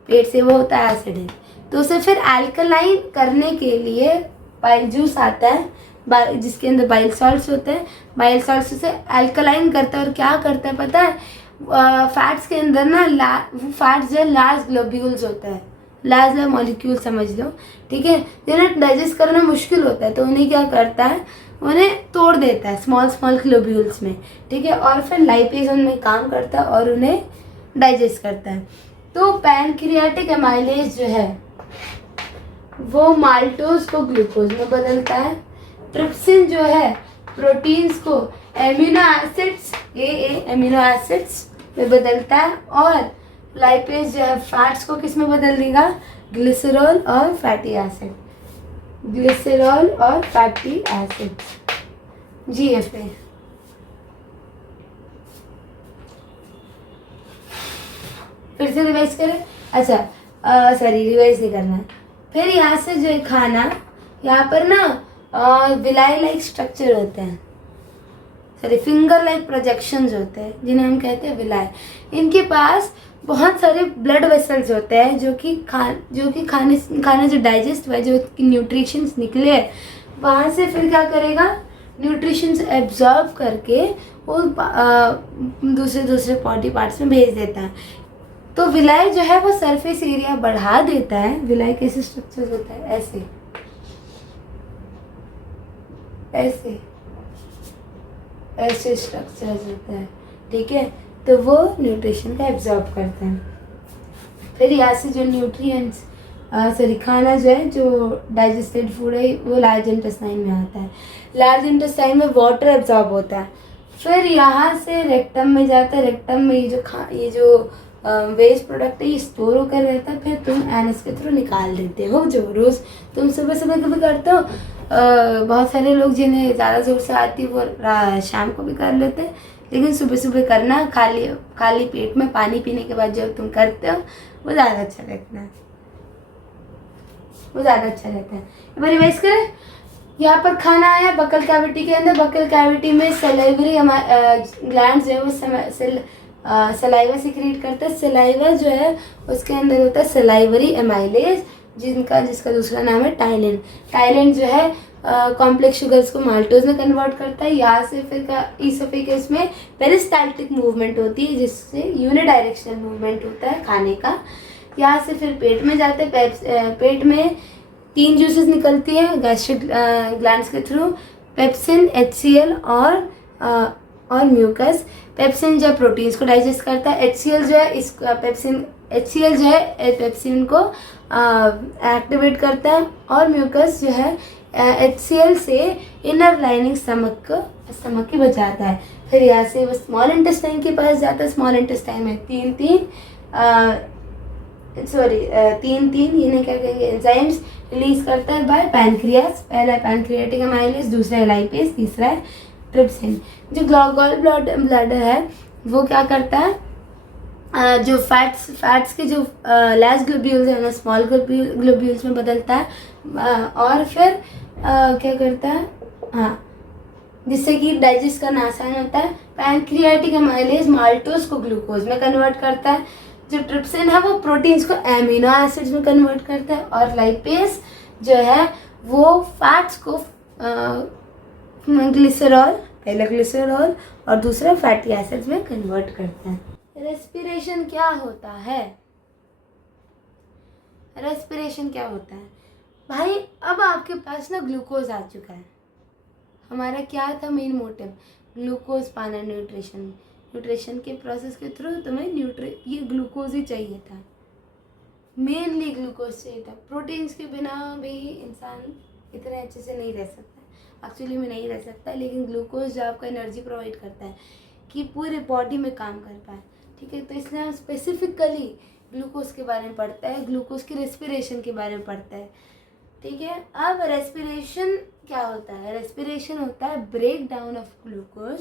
पेट से, वो होता है एसिड, तो उसे फिर अल्कलाइन करने के लिए बाइल जूस आता है, जिसके अंदर बाइल सॉल्ट्स होते हैं। बाइल सॉल्ट्स उसे अल्कलाइन करता है, और क्या करता है पता है, फैट्स के अंदर ना फैट्स जो है लार्ज ग्लोब्यूल्स होता है, लार्ज मॉलिक्यूल समझ लो, ठीक है, जिन्हें डाइजेस्ट करना मुश्किल होता है, तो उन्हें क्या करता है, उन्हें तोड़ देता है स्मॉल ग्लोब्यूल्स में, ठीक है, और फिर लाइपेज उनमें काम करता है और उन्हें डाइजेस्ट करता है। तो पैनक्रियाटिक एमाइलेज जो है वो माल्टोज को ग्लूकोज में बदलता है। ट्रिप्सिन जो है प्रोटीन्स को एमिनो एसिड्स में बदलता है, और लाइपेज जो है फैट्स को किस में बदल देगा, ग्लिसरॉल और फैटी एसिड, ग्लिसरॉल और फैटी एसिड्स, GFA। फिर से रिवाइज करें, अच्छा सॉरी रिवाइज नहीं करना है। फिर यहाँ से जो है खाना, यहाँ पर ना विलाई लाइक स्ट्रक्चर होते हैं, सॉरी फिंगर लाइक प्रोजेक्शंस होते हैं, जिन्हें हम कहते हैं विलाई। इनके पास बहुत सारे ब्लड वेसल्स होते हैं जो कि खाना जो डाइजेस्ट हुआ है, जो न्यूट्रिशंस निकले हैं, वहाँ से फिर क्या करेगा, न्यूट्रिशंस एब्जॉर्ब करके वो दूसरे बॉडी पार्ट्स में भेज देता है। तो विलाई जो है वो सरफेस एरिया बढ़ा देता है। विलाई कैसे स्ट्रक्चर होता है, ऐसे ऐसे स्ट्रक्चर्स होता है, ठीक है, तो वो न्यूट्रिशन का एब्जॉर्ब करता है। फिर यहाँ से जो न्यूट्रिएंट्स खाना जो है, जो डाइजेस्टेड फूड है, वो लार्ज इंटेस्टाइन में आता है। लार्ज इंटेस्टाइन में वाटर एब्जॉर्ब होता है, फिर यहाँ से रेक्टम में जाता है। रेक्टम में ये जो वेस्ट प्रोडक्ट है ये स्टोर होकर रहता है, फिर तुम एनएस के थ्रू निकाल देते हो, जो रोज़ तुम सुबह कभी करते हो। बहुत सारे लोग जिन्हें ज़्यादा ज़ोर से आती है वो शाम को भी कर लेते हैं, लेकिन सुबह करना, खाली पेट में पानी पीने के बाद जब तुम करते हो वो ज़्यादा अच्छा लगता है, वो ज़्यादा अच्छा रहता है। एक बार रिवाइज करें, यहाँ पर खाना आया बकल कैविटी के अंदर, बकल कैविटी में सलेवरी ग्लैंड्स जो है वो सलाइवा सिक्रीट करता है। सलाइवा जो है उसके अंदर होता है सलाइवरी एमाइलेज, जिसका दूसरा नाम है टाइलिन। टाइलिन जो है कॉम्प्लेक्स शुगर्स को माल्टोज में कन्वर्ट करता है। यहाँ से फिर ईसोफेगस में पेरिस्टाल्टिक मूवमेंट होती है, जिससे यूनिडायरेक्शनल मूवमेंट होता है खाने का। यहाँ से फिर पेट में जाते हैं। पेट में 3 जूसेस निकलती है गैस्ट्रिक ग्लैंड्स के थ्रू, पेप्सिन, HCl और म्यूकस। पेप्सिन जो है प्रोटीन्स को डाइजेस्ट करता है। HCl जो है पेप्सिन को एक्टिवेट करता है, और म्यूकस जो है HCl से इनर लाइनिंग स्टमक की बचाता है। फिर यहाँ से वो स्मॉल इंटेस्टाइन के पास जाता है। स्मॉल इंटेस्टाइन में तीन इन्हें क्या कहेंगे, एंजाइम्स रिलीज करता है बाय पैनक्रियास। पहला है पैनक्रियाटिक एमाइलेज, दूसरा है लाइपेज, तीसरा है ट्रिप्सिन। जो गॉल ब्लैडर है वो क्या करता है, जो फैट्स के जो लार्ज ग्लोब्यूल्स है ना स्मॉल ग्लोब्यूल्स में बदलता है, और फिर क्या करता है, हाँ, जिससे कि डाइजेस्ट करना आसान होता है। पैनक्रियाटिक एमाइलेज माल्टोज को ग्लूकोज में कन्वर्ट करता है। जो ट्रिप्सिन है वो प्रोटीन्स को एमिनो एसिड्स में कन्वर्ट करता है, और लाइपेज जो है वो फैट्स को ग्लिसरॉल, पहला ग्लिसरॉल और दूसरा फैटी एसिड्स में कन्वर्ट करता है। रेस्पिरेशन क्या होता है? रेस्पिरेशन क्या होता है भाई? अब आपके पास ना ग्लूकोज आ चुका है। हमारा क्या था मेन मोटिव, ग्लूकोज पाना, न्यूट्रिशन के प्रोसेस के थ्रू तुम्हें ये ग्लूकोज ही चाहिए था, मेनली ग्लूकोज चाहिए था। प्रोटीन्स के बिना भी इंसान इतने अच्छे से नहीं रह सकता, एक्चुअली में नहीं रह सकता, लेकिन ग्लूकोज जो आपको एनर्जी प्रोवाइड करता है कि पूरे बॉडी में काम कर पाए, ठीक है। तो इसलिए हम स्पेसिफिकली ग्लूकोज के बारे में पढ़ते हैं, ग्लूकोज की रेस्पिरेशन के बारे में पढ़ते हैं, ठीक है। अब रेस्पिरेशन क्या होता है? रेस्पिरेशन होता है break down of glucose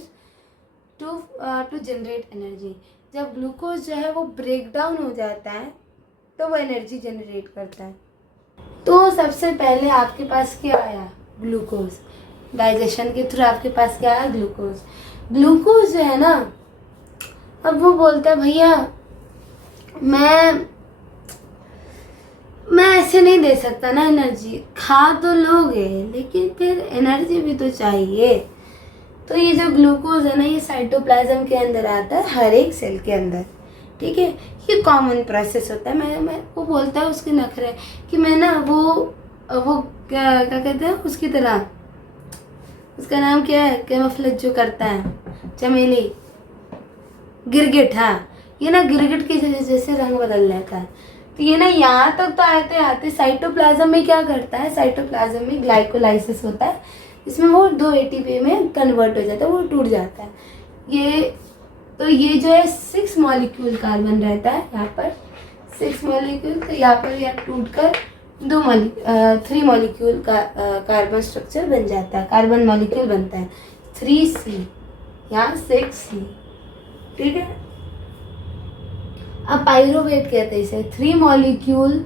to generate energy. जब ग्लूकोज जो है वो ब्रेक डाउन हो जाता है तो वो एनर्जी जनरेट करता है। तो सबसे पहले आपके पास क्या आया? ग्लूकोज। डाइजेशन के थ्रू आपके पास क्या आया? ग्लूकोज। ग्लूकोज जो है ना, अब वो बोलता है भैया मैं ऐसे नहीं दे सकता ना एनर्जी, खा तो लोगे लेकिन फिर एनर्जी भी तो चाहिए। तो ये जो ग्लूकोज है ना, ये साइटोप्लाज्म के अंदर आता है, हर एक सेल के अंदर, ठीक है। ये कॉमन प्रोसेस होता है। मैं वो बोलता है उसके नखरे कि मैं ना वो क्या कहते हैं उसकी तरह, उसका नाम क्या है, कैमोफ्लेज जो करता है, चमेली, गिरगिट। हाँ, ये ना गिरगिट के जैसे रंग बदल लेता है। तो ये ना यहाँ तक तो आते साइटोप्लाज्म में क्या करता है, साइटोप्लाज्म में ग्लाइकोलाइसिस होता है, इसमें वो 2 ATP में कन्वर्ट हो जाता है, वो टूट जाता है। ये जो है 6 मॉलिक्यूल कार्बन रहता है यहाँ पर, 6 मॉलिक्यूल। तो यहाँ पर यह टूट कर 3 मॉलिक्यूल का कार्बन स्ट्रक्चर बन जाता है, कार्बन मॉलिक्यूल बनता है 3C, यहाँ 6C, ठीक है। अब पाइरोवेट कहते हैं इसे, 3 मॉलिक्यूल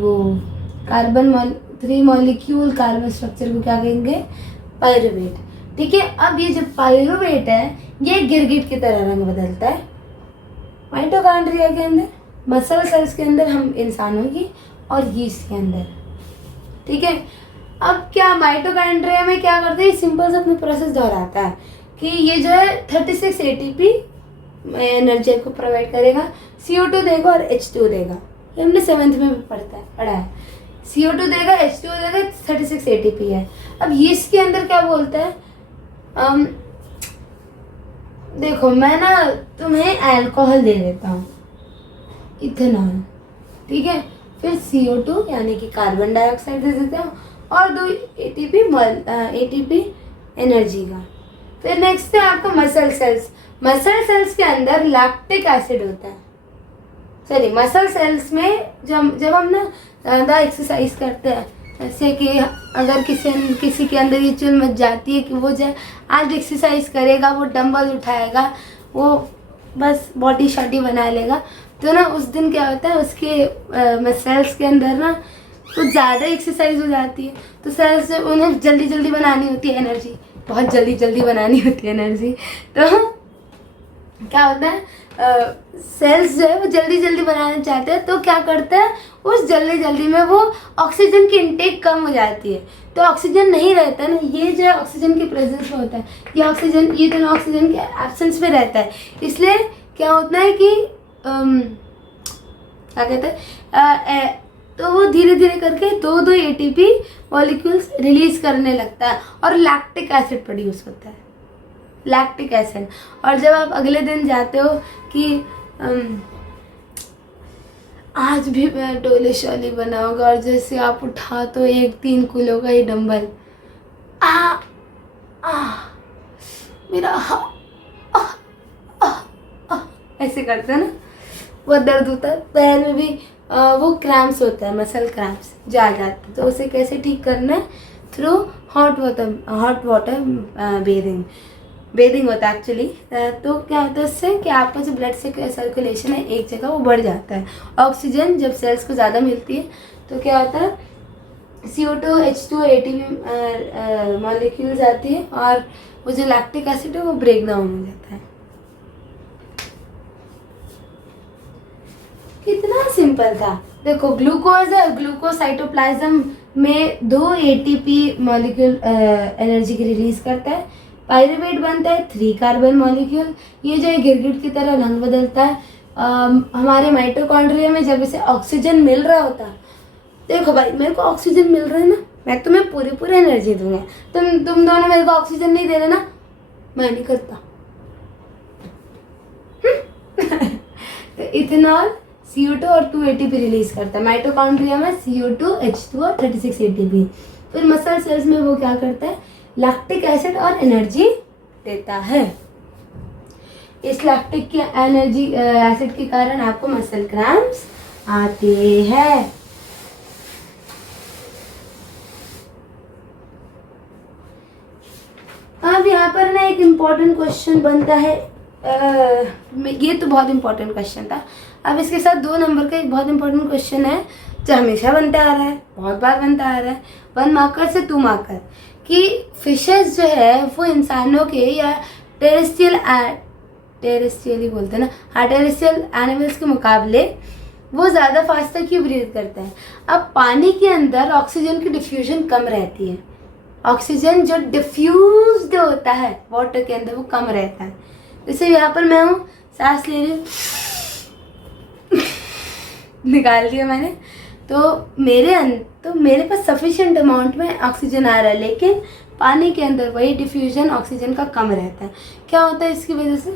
वो3 मॉलिक्यूल कार्बन स्ट्रक्चर को क्या कहेंगे? पाइरोवेट, ठीक है। अब ये जो पाइरोवेट है ये गिरगिट की तरह रंग बदलता है माइटोकॉन्ड्रिया के अंदर, मसल सेल्स के अंदर, हम इंसानों की, और यीस्ट के अंदर, ठीक है। अब क्या माइटोकॉन्ड्रिया में क्या करते हैं, सिंपल से अपनी प्रोसेस दोहराता है कि ये जो है 36 ATP एनर्जी आपको प्रोवाइड करेगा, CO2 देगा और H2 देगा। ये हमने 7th में भी पढ़ा है। CO2 देगा, H2 देगा, 36 ATP है। अब यीस्ट के अंदर क्या बोलता है, देखो मैं ना तुम्हें अल्कोहल दे देता हूँ, इथेनॉल, ठीक है। फिर CO2 यानी कि कार्बन डाइऑक्साइड दे देता हूँ, और 2 ATP एनर्जी का। फिर नेक्स्ट है आपका मसल सेल्स। मसल सेल्स के अंदर लैक्टिक एसिड होता है। सॉरी, मसल सेल्स में जब हम ना ज़्यादा एक्सरसाइज करते हैं, जैसे कि अगर किसी के अंदर ये चुल मच जाती है कि वो जो आज एक्सरसाइज करेगा, वो डंबल उठाएगा, वो बस बॉडी शॉडी बना लेगा, तो ना उस दिन क्या होता है, उसके सेल्स के अंदर ना कुछ ज़्यादा एक्सरसाइज हो जाती है, तो सेल्स उन्हें जल्दी जल्दी बनानी होती है एनर्जी, बहुत जल्दी जल्दी बनानी होती है एनर्जी। तो क्या होता है, सेल्स जो है वो जल्दी जल्दी बनाना चाहते हैं, तो क्या करते हैं, उस जल्दी जल्दी में वो ऑक्सीजन की इनटेक कम हो जाती है, तो ऑक्सीजन नहीं रहता है ना, ये जो है ऑक्सीजन की प्रेजेंस में होता है, ये दोनों ऑक्सीजन के एब्सेंस में रहता है, इसलिए क्या होता है कि क्या कहते हैं, तो वो धीरे धीरे करके दो दो एटीपी मॉलिक्यूल्स रिलीज करने लगता है और लैक्टिक एसिड प्रोड्यूस होता है, लैक्टिक एसिड। और जब आप अगले दिन जाते हो कि आज भी मैं डोले शोले बनाऊंगा, और जैसे आप उठा तो 3 किलो का ही डंबल, आ आ मेरा ऐसे करते हैं ना, वो दर्द होता है पैर में भी, वो क्रैम्प्स होता है, मसल क्रैम्प्स जा जाते हैं, तो उसे कैसे ठीक करना है, थ्रू हॉट वाटर बेदिंग होता है एक्चुअली। तो क्या होता है उससे कि आपका जो ब्लड सर्कुलेशन है एक जगह वो बढ़ जाता है, ऑक्सीजन जब सेल्स को ज़्यादा मिलती है तो क्या होता है, CO2 H2 ATP मॉलिक्यूल्स आती है और वो जो लैक्टिक एसिड है वो ब्रेक डाउन हो जाता है। कितना सिंपल था, देखो ग्लूकोज है, ग्लूकोज साइटोप्लाज्म में 2 ATP मॉलिक्यूल एनर्जी की रिलीज करता है, पायरुवेट बनता है 3 कार्बन मॉलिक्यूल, ये जो है गिरगिट की तरह रंग बदलता है। हमारे माइटोकॉन्ड्रिया में जब इसे ऑक्सीजन मिल रहा होता है, देखो भाई मेरे को ऑक्सीजन मिल रहा है ना, मैं तुम्हें पूरी एनर्जी दूंगा, तुम दोनों मेरे को ऑक्सीजन नहीं दे रहे ना, मैं नहीं करता। तो इथेनॉल CO2 और 2 ATP रिलीज करता है माइटोकॉन्ड्रिया में, CO2 H2 और 36 ATP। फिर मसल सेल्स में वो क्या करता है, लैक्टिक एसिड और एनर्जी देता है। इस लैक्टिक की एनर्जी एसिड के कारण आपको मसल क्रैम्प्स आते हैं। अब यहाँ पर ना एक इम्पोर्टेंट क्वेश्चन बनता है, ये तो बहुत इम्पोर्टेंट क्वेश्चन था। अब इसके साथ 2 नंबर का एक बहुत इम्पोर्टेंट क्वेश्चन है जो हमेशा बनता आ रहा है, बहुत बार बनता आ रहा है, 1 मार्कर से 2 मार्कर, कि फिशेस जो है वो इंसानों के या टेरेस्ट्रियल ही बोलते हैं ना, हाँ टेरेस्ट्रियल एनिमल्स के मुकाबले वो ज़्यादा फास्टर क्यों ब्रीथ करते हैं। अब पानी के अंदर ऑक्सीजन की डिफ्यूजन कम रहती है, ऑक्सीजन जो डिफ्यूज्ड होता है वाटर के अंदर वो कम रहता है। जैसे यहाँ पर मैं हूँ, सांस ले रही हूँ, निकाल दिया मैंने, तो मेरे पास सफिशिएंट अमाउंट में ऑक्सीजन आ रहा है, लेकिन पानी के अंदर वही डिफ्यूजन ऑक्सीजन का कम रहता है। क्या होता है इसकी वजह से,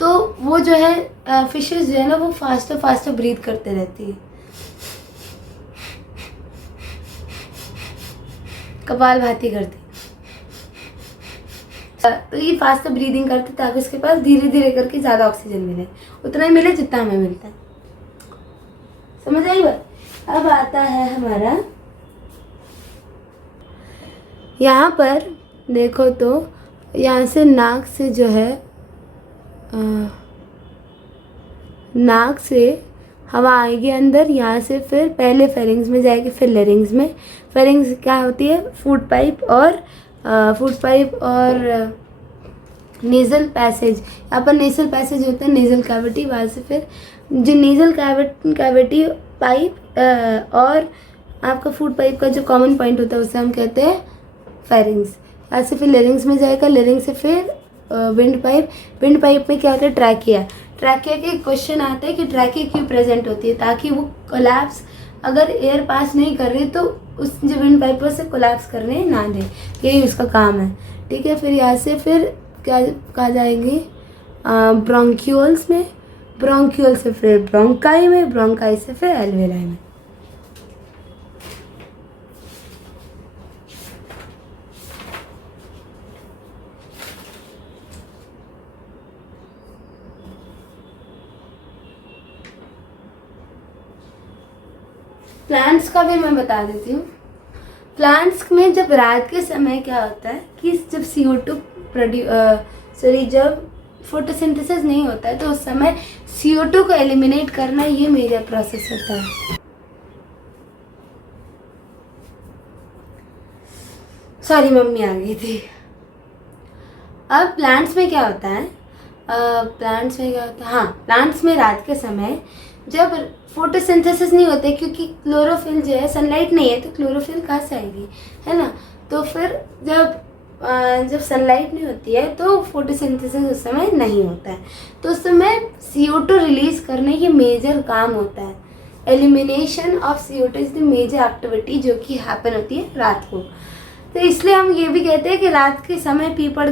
तो वो जो है फिशेस जो है ना वो फास्टर ब्रीथ करते रहती है, कपालभाति करती, तो ये फास्ट ब्रीदिंग करते ताकि उसके पास धीरे धीरे करके ज़्यादा ऑक्सीजन मिले, उतना ही मिले जितना हमें मिलता है। समझ आई बात। अब आता है हमारा, यहाँ पर देखो तो यहाँ से नाक से जो है नाक से हवा आएगी अंदर, यहाँ से फिर पहले फेरिंग्स में जाएगी, फिर लेरिंग्स में। फेरिंग्स क्या होती है, फूड पाइप और नेज़ल पैसेज। यहाँ पर नेज़ल पैसेज होता है, नेज़ल कैविटी, वहाँ से फिर जो नेज़ल कैविटी पाइप और आपका फूड पाइप का जो कॉमन पॉइंट होता है उसे हम कहते हैं फेरिंग्स। यहाँ से फिर लेरिंग्स में जाएगा, लेरिंग्स से फिर विंड पाइप में क्या होता है, ट्रैकिया के क्वेश्चन आते हैं कि ट्रैकिया क्यों प्रेजेंट होती है, ताकि वो कोलैप्स अगर एयर पास नहीं कर रही तो उस जो विंड पाइपर से कोलैप्स करने ना दे, यही उसका काम है। ठीक है, फिर यहाँ से फिर क्या कहा जाएंगे, ब्रोंक्यूल्स में, ब्रोंक्यूल से फिर ब्रोंकाई में, ब्रोंकाई से फिर एल्वेलाई में। प्लांट्स का भी मैं बता देती हूँ। प्लांट्स में जब रात के समय क्या होता है कि जब CO2 जब फोटोसिंथेसिस नहीं होता है तो उस समय CO2 को एलिमिनेट करना ये मेजर प्रोसेस होता है। सॉरी मम्मी आ गई थी। अब प्लांट्स में क्या होता है, प्लांट्स में क्या होता है, हाँ प्लांट्स में रात के समय जब फोटोसिंथेसिस नहीं होते, क्योंकि क्लोरोफिल जो है, सनलाइट नहीं है तो क्लोरोफिल कहाँ से आएगी, है ना। तो फिर जब सनलाइट नहीं होती है तो फोटोसिंथेसिस उस समय नहीं होता है, तो उस समय CO2 रिलीज करने की मेजर काम होता है। Elimination of CO2 is the major activity जो कि हैपन होती है रात को। तो इसलिए हम ये भी कहते हैं कि रात के समय पीपल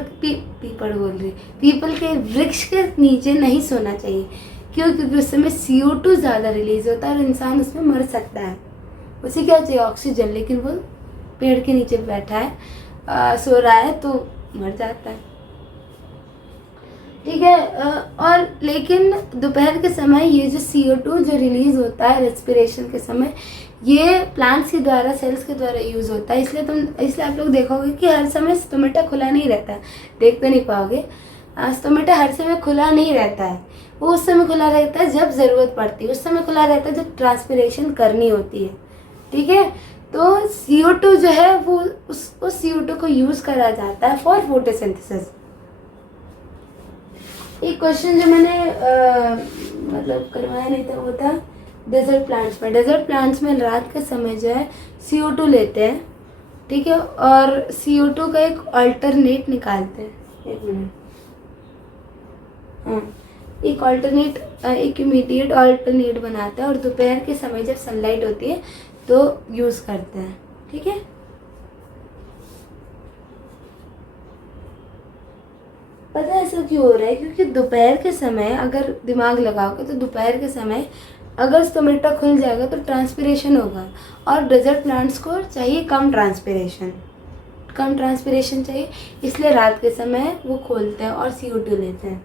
के वृक्ष के नीचे नहीं सोना चाहिए। क्यों? क्योंकि उस समय CO2 ज़्यादा रिलीज होता है और इंसान उसमें मर सकता है। उसे क्या चाहिए? ऑक्सीजन, लेकिन वो पेड़ के नीचे बैठा है, सो रहा है तो मर जाता है। ठीक है। और लेकिन दोपहर के समय ये जो CO2 जो रिलीज होता है रेस्पिरेशन के समय, ये प्लांट्स के द्वारा, सेल्स के द्वारा यूज़ होता है। इसलिए आप लोग देखोगे कि हर समय स्टोमेटा खुला नहीं रहता है, देख तो नहीं पाओगे। स्टोमेटा हर समय खुला नहीं रहता है, वो उस समय खुला रहता है जब ज़रूरत पड़ती है, उस समय खुला रहता है जब ट्रांसपिरेशन करनी होती है। ठीक है। तो CO2 जो है वो उस CO2 को यूज़ करा जाता है फॉर फोटोसिंथेसिस। एक क्वेश्चन जो मैंने मतलब करवाया नहीं था वो था डेजर्ट प्लांट्स में। डेजर्ट प्लांट्स में रात के समय जो है CO2 लेते हैं, ठीक है, और CO2 का एक अल्टरनेट निकालते हैं। एक मिनट, हाँ, एक इमीडिएट अल्टरनेट बनाते हैं और दोपहर के समय जब सनलाइट होती है तो यूज़ करते हैं। ठीक है। पता है ऐसा क्यों हो रहा है? क्योंकि दोपहर के समय अगर दिमाग लगाओगे तो दोपहर के समय अगर स्टोमेटा खुल जाएगा तो ट्रांसपिरेशन होगा, और डेजर्ट प्लांट्स को चाहिए कम ट्रांसपिरेशन चाहिए, इसलिए रात के समय वो खोलते हैं और CO2 लेते हैं।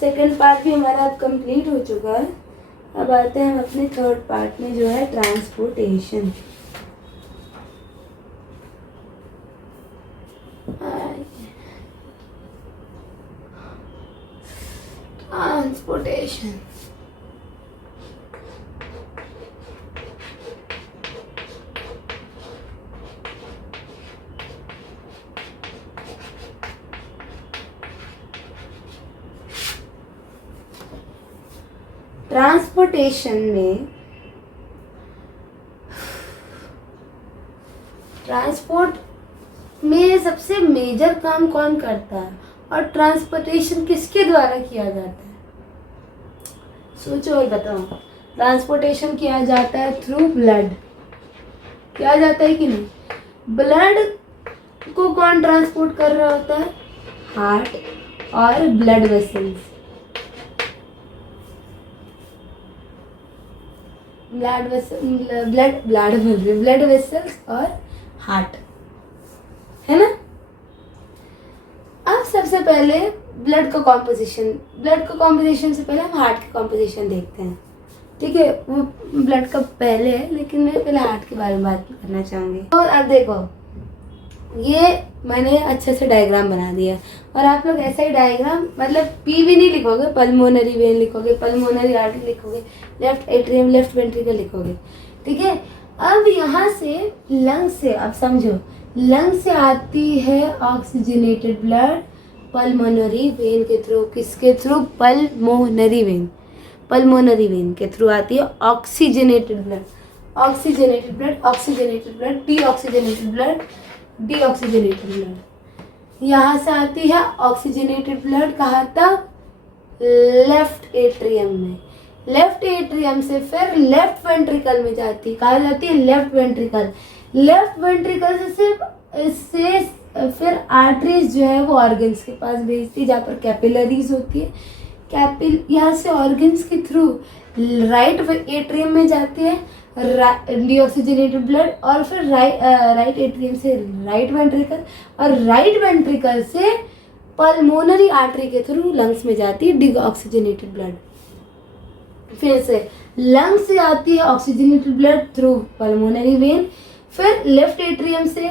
सेकेंड पार्ट भी हमारा अब कंप्लीट हो चुका है। अब आते हैं हम अपने थर्ड पार्ट में जो है ट्रांसपोर्टेशन। ट्रांसपोर्ट में सबसे मेजर काम कौन करता है और ट्रांसपोर्टेशन किसके द्वारा किया जाता है? सोचो और बताओ। ट्रांसपोर्टेशन किया जाता है थ्रू ब्लड। किया जाता है कि नहीं? ब्लड को कौन ट्रांसपोर्ट कर रहा होता है? हार्ट और ब्लड वेसल्स। ब्लड वेसल्स और हार्ट, है ना। अब सबसे पहले ब्लड का कॉम्पोजिशन से पहले हम हार्ट की कॉम्पोजिशन देखते हैं। ठीक है, वो ब्लड का पहले है, लेकिन मैं पहले हार्ट के बारे में बात करना चाहूँगी। तो अब देखो, ये मैंने अच्छे से डायग्राम बना दिया, और आप लोग ऐसा ही डायग्राम, मतलब पी भी नहीं लिखोगे, पल्मोनरी वेन लिखोगे, पल्मोनरी आर्टरी लिखोगे, लेफ्ट एट्रियम, लेफ्ट वेंट्रिकल लिखोगे। ठीक है। अब यहाँ से लंग से, अब समझो, लंग से आती है ऑक्सीजनेटेड ब्लड पल्मोनरी वेन के थ्रू। किसके थ्रू? पल्मोनरी वेन के थ्रू आती है ऑक्सीजनेटेड ब्लड, डीऑक्सीजनेटेड ब्लड। यहाँ से आती है ऑक्सीजनेटेड ब्लड, कहाँ तक? लेफ्ट एट्रियम में। लेफ्ट एट्रियम से फिर लेफ्ट वेंट्रिकल में जाती है। कहाँ जाती है? लेफ्ट वेंट्रिकल से फिर आर्टरीज जो है वो ऑर्गन्स के पास भेजती है, जहाँ पर कैपिलरीज होती है। यहाँ से ऑर्गन्स के थ्रू राइट एट्रियम में जाती है डीऑक्सीजनेटेड ब्लड, और फिर राइट एट्रियम से राइट वेंट्रिकल, और राइट वेंट्रिकल से पल्मोनरी आर्टरी के थ्रू लंग्स में जाती है डीऑक्सीजनेटेड ब्लड। फिर से लंग से आती है oxygenated blood through pulmonary vein, फिर लेफ्ट एट्रियम से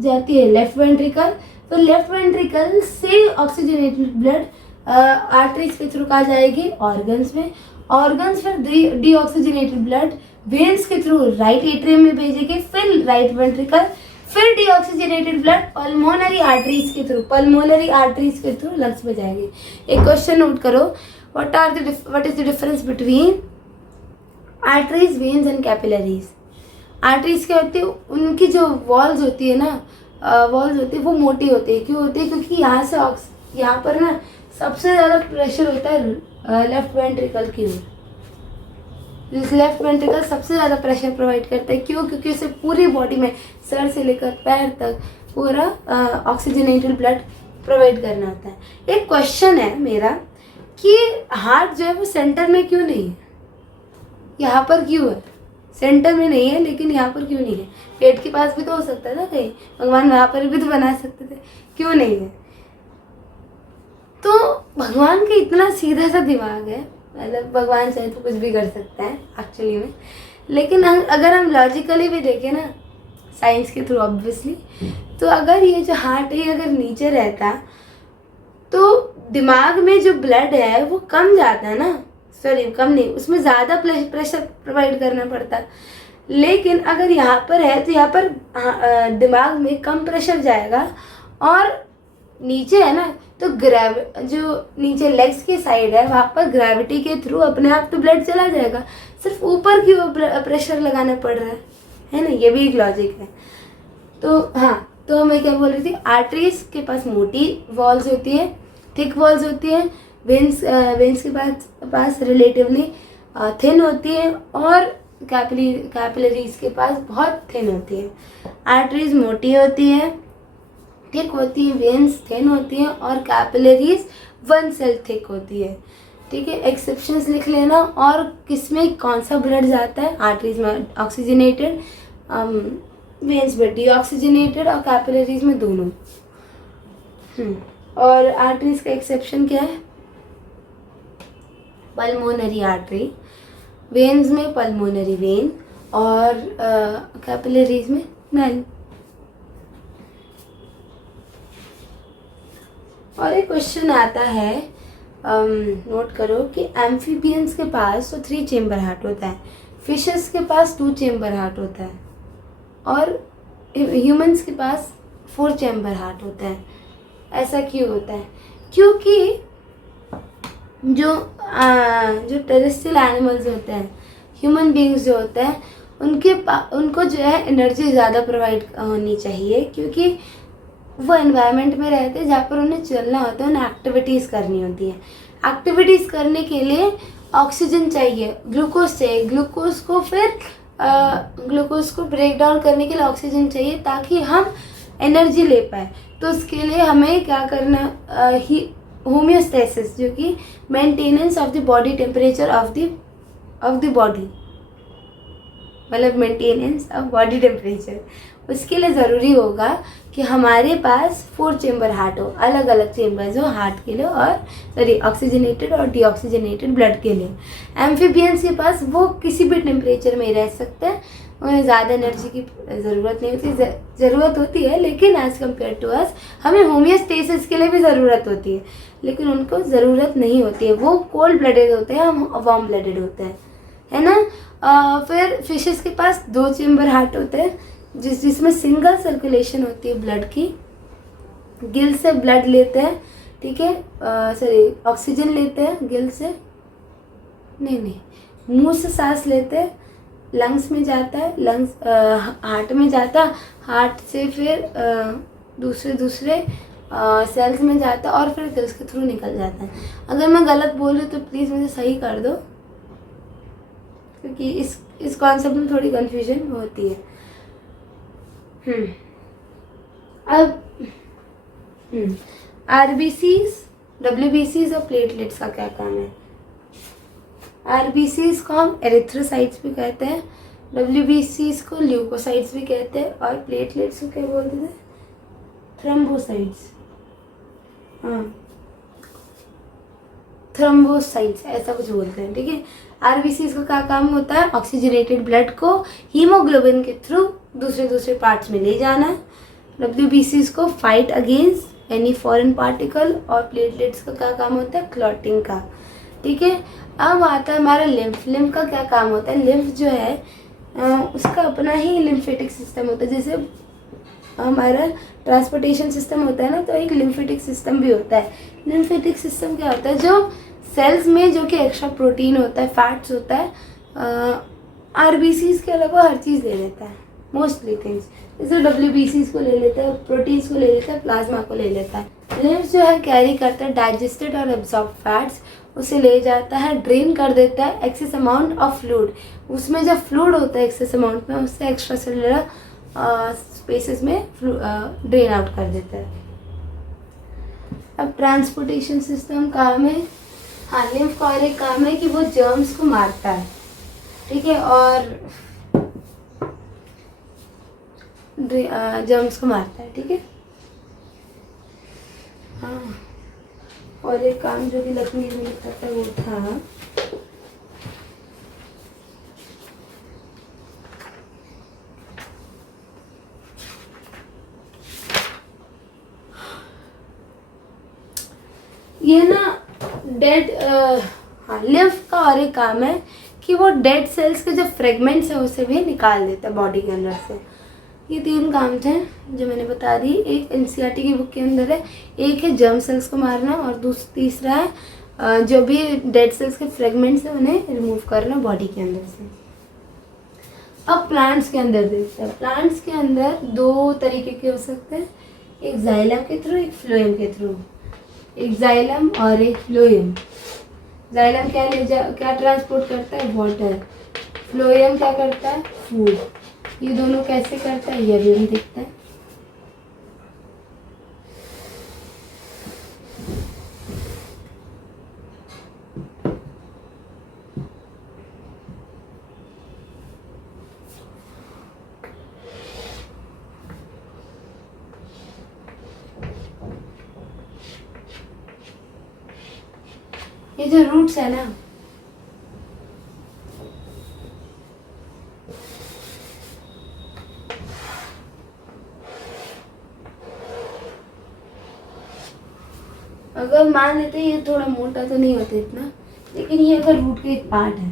जाती है लेफ्ट वेंट्रिकल, फिर लेफ्ट वेंट्रिकल से ऑक्सीजनेटेड ब्लड आर्टरीज के थ्रू कहाँ जाएगी? ऑर्गन्स में। ऑर्गन्स फिर डीऑक्सीजनेटेड ब्लड वेन्स के थ्रू राइट एट्रियम में भेजेंगे, फिर राइट वेंट्रिकल, फिर डीऑक्सीजनेटेड ब्लड पल्मोनरी आर्टरीज के थ्रू लंग्स में जाएंगे। एक क्वेश्चन नोट करो, what is the difference between arteries, veins and capillaries. Arteries क्या होती है, उनकी जो वॉल्स होती है ना, वॉल्स होती है वो मोटी होती है। क्यों होती है? क्योंकि यहाँ से यहाँ पर ना सबसे ज़्यादा प्रेशर होता है लेफ्ट वेंट्रिकल की ओर। लेफ्ट वेंट्रिकल सबसे ज़्यादा प्रेशर प्रोवाइड करता है। क्यों? क्योंकि उसे पूरी बॉडी में सर से लेकर पैर तक पूरा ऑक्सीजनेटेड ब्लड प्रोवाइड करना होता है। एक क्वेश्चन है मेरा कि हार्ट जो है वो सेंटर में क्यों नहीं है? यहाँ पर क्यों है? सेंटर में नहीं है लेकिन यहाँ पर क्यों नहीं है? पेट के पास भी तो हो सकता है ना कहीं, भगवान वहाँ पर भी तो बना सकते थे, क्यों नहीं है? तो भगवान का इतना सीधा सा दिमाग है, मतलब भगवान चाहे तो कुछ भी कर सकता है एक्चुअली में। लेकिन अगर हम लॉजिकली भी देखें ना, साइंस के थ्रू ऑब्वियसली, तो अगर ये जो हार्ट है अगर नीचे रहता तो दिमाग में जो ब्लड है वो कम जाता है ना, सॉरी कम नहीं, उसमें ज़्यादा प्रेशर प्रोवाइड करना पड़ता। लेकिन अगर यहाँ पर है तो यहाँ पर दिमाग में कम प्रेशर जाएगा, और नीचे है ना तो जो नीचे लेग्स की साइड है वहाँ पर ग्रेविटी के थ्रू अपने आप तो ब्लड चला जाएगा, सिर्फ ऊपर की ओर प्रेशर लगाना पड़ रहा है ना। ये भी एक लॉजिक है। तो हाँ, तो मैं क्या बोल रही थी, आर्टरीज के पास मोटी वॉल्स होती है, थिक वॉल्स होती है, वेन्स के पास रिलेटिवली थिन होती है, और कैपिलरीज के पास बहुत थिन होती है। आर्टरीज मोटी होती है, थिक होती है, वेन्स थिन होती है, और कैपिलरीज वन सेल थिक होती है। ठीक है, एक्सेप्शंस लिख लेना। और किसमें कौन सा ब्लड जाता है? आर्टरीज में ऑक्सीजनेटेड, वेन्स में डीऑक्सीजनेटेड, और कैपिलरीज में दोनों। और आर्टरीज का एक्सेप्शन क्या है? पल्मोनरी आर्टरी, वेन्स में पल्मोनरी वेन, और कैपिलरीज में नन। और एक क्वेश्चन आता है, नोट करो कि एम्फीबियंस के पास तो 3 चेम्बर हार्ट होता है, फिशेस के पास 2 चेम्बर हार्ट होता है, और ह्यूमंस के पास 4 चेम्बर हार्ट होता है। ऐसा क्यों होता है? क्योंकि जो टेरेस्ट्रियल एनिमल्स होते हैं, ह्यूमन बींग्स जो होते हैं, उनको जो है एनर्जी ज़्यादा प्रोवाइड होनी चाहिए, क्योंकि वो एनवायरनमेंट में रहते हैं जहाँ पर उन्हें चलना होता है, उन्हें एक्टिविटीज़ करनी होती है। एक्टिविटीज़ करने के लिए ऑक्सीजन चाहिए, ग्लूकोज चाहिए, ग्लूकोज को ब्रेक डाउन करने के लिए ऑक्सीजन चाहिए ताकि हम एनर्जी ले पाए। तो उसके लिए हमें क्या करना, होम्योस्टेसिस, जो कि maintenance of the body temperature of the body, मतलब मेंटेनेंस ऑफ बॉडी टेम्परेचर, उसके लिए ज़रूरी होगा कि हमारे पास 4 चेम्बर हार्ट हो, अलग अलग चेम्बर्स हो हार्ट के लिए, और ऑक्सीजनेटेड और डीऑक्सीजनेटेड ब्लड के लिए। एम्फीबियंस के पास वो किसी भी टेम्परेचर में रह सकते हैं, उन्हें ज़्यादा एनर्जी की ज़रूरत नहीं होती, ज़रूरत होती है लेकिन एज़ कम्पेयर टू अस हमें होम्योस्टेसिस के लिए भी ज़रूरत होती है, लेकिन उनको ज़रूरत नहीं होती है। वो कोल्ड ब्लडेड होते हैं, हम वार्म ब्लडेड होते हैं, है ना। फिर फिशेस के पास 2 चेम्बर हार्ट होते हैं, जिसमें सिंगल सर्कुलेशन होती है ब्लड की। गिल से ब्लड लेते हैं, ठीक है, सॉरी ऑक्सीजन लेते हैं गिल से, नहीं, मुंह से सांस लेते हैं, लंग्स में जाता है, लंग्स हार्ट में जाता, हार्ट से फिर दूसरे सेल्स में जाता है, और फिर गिल्स के थ्रू निकल जाता है। अगर मैं गलत बोल रही तो प्लीज़ मुझे सही कर दो, क्योंकि इस कॉन्सेप्ट में थोड़ी कन्फ्यूजन होती है। अब आरबीसीज, डब्ल्यूबीसीज और प्लेटलेट्स का क्या काम है? आरबीसीज को हम एरिथ्रोसाइट्स भी कहते हैं, डब्ल्यूबीसीज को ल्यूकोसाइट्स भी कहते हैं, और प्लेटलेट्स को क्या बोलते हैं? थ्रोम्बोसाइट्स। हाँ, थ्रोम्बोसाइट्स ऐसा कुछ बोलते हैं, ठीक है। आरबीसीज का क्या काम होता है? ऑक्सीजनेटेड ब्लड को हीमोग्लोबिन के थ्रू दूसरे पार्ट्स में ले जाना। डब्ल्यूबीसीज को fight against any foreign particle, और प्लेटलेट्स का क्या काम होता है? क्लॉटिंग का, ठीक है। अब आता है हमारा लिम्फ। लिम्फ का क्या काम होता है? लिम्फ जो है उसका अपना ही लिम्फेटिक सिस्टम होता है। जैसे हमारा ट्रांसपोर्टेशन सिस्टम होता है ना, तो एक लिम्फेटिक सिस्टम भी होता है। लिम्फेटिक सिस्टम क्या होता है? जो सेल्स में जो कि एक्स्ट्रा प्रोटीन होता है, फैट्स होता है, आरबीसीज के अलावा हर चीज़ ले लेता है, मोस्टली थिंग्स। जैसे डब्ल्यूबीसीज को ले लेता है, प्रोटीन्स को ले लेता है, प्लाज्मा को ले लेता है। लिम्फ जो है कैरी करता है डाइजेस्टेड और एब्जॉर्ब फैट्स, उसे ले जाता है, ड्रेन कर देता है एक्सेस अमाउंट ऑफ फ्लूइड। उसमें जब फ्लूइड होता है एक्सेस अमाउंट में, उससे एक्स्ट्रा सेलुलर स्पेसेस में ड्रेन आउट कर देता है। अब ट्रांसपोर्टेशन सिस्टम काम है, हाँ लिम्फ का और एक काम है कि वो जर्म्स को मारता है, ठीक है, और जर्म्स को मारता है, ठीक है। हाँ, और एक काम जो कि लक्ष्मी ने करता वो था ये ना डेड, हाँ लिम्फ का और एक काम है कि वो डेड सेल्स के जो फ्रेगमेंट्स है उसे भी निकाल देता है बॉडी के अंदर से। ये 3 काम थे जो मैंने बता दी। एक एनसीईआरटी की बुक के अंदर है, एक है जर्म सेल्स को मारना, और तीसरा है जो भी डेड सेल्स के फ्रेगमेंट्स है उन्हें रिमूव करना बॉडी के अंदर से। अब प्लांट्स के अंदर देखते हैं। प्लांट्स के अंदर 2 तरीके के हो सकते हैं, एक जाइलम के थ्रू, एक फ्लोएम के थ्रू। एक जाइलम और एक फ्लोएम। जाइलम क्या ट्रांसपोर्ट करता है? वाटर। फ्लोएम क्या करता है? फूड। ये दोनों कैसे करता है ये भी हम देखते हैं। ये जो रूट्स है ना, अगर मान लेते हैं ये थोड़ा मोटा तो नहीं होता इतना, लेकिन ये अगर रूट का एक पार्ट है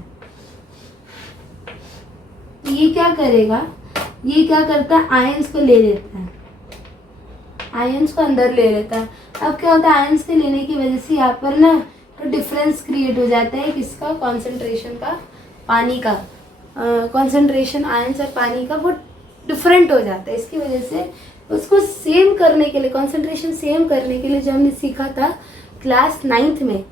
तो ये क्या करेगा? ये क्या करता है? आयंस को ले लेता है, आयंस को अंदर ले लेता है। अब क्या होता है? आयंस के लेने की वजह से यहाँ पर ना तो डिफरेंस क्रिएट हो जाता है किसका? कॉन्सेंट्रेशन का, पानी का। कॉन्सेंट्रेशन आयंस और पानी का वो डिफरेंट हो जाता है। इसकी वजह से उसको सेम करने के लिए, कॉन्सेंट्रेशन सेम करने के लिए जो हमने सीखा था क्लास 9th में,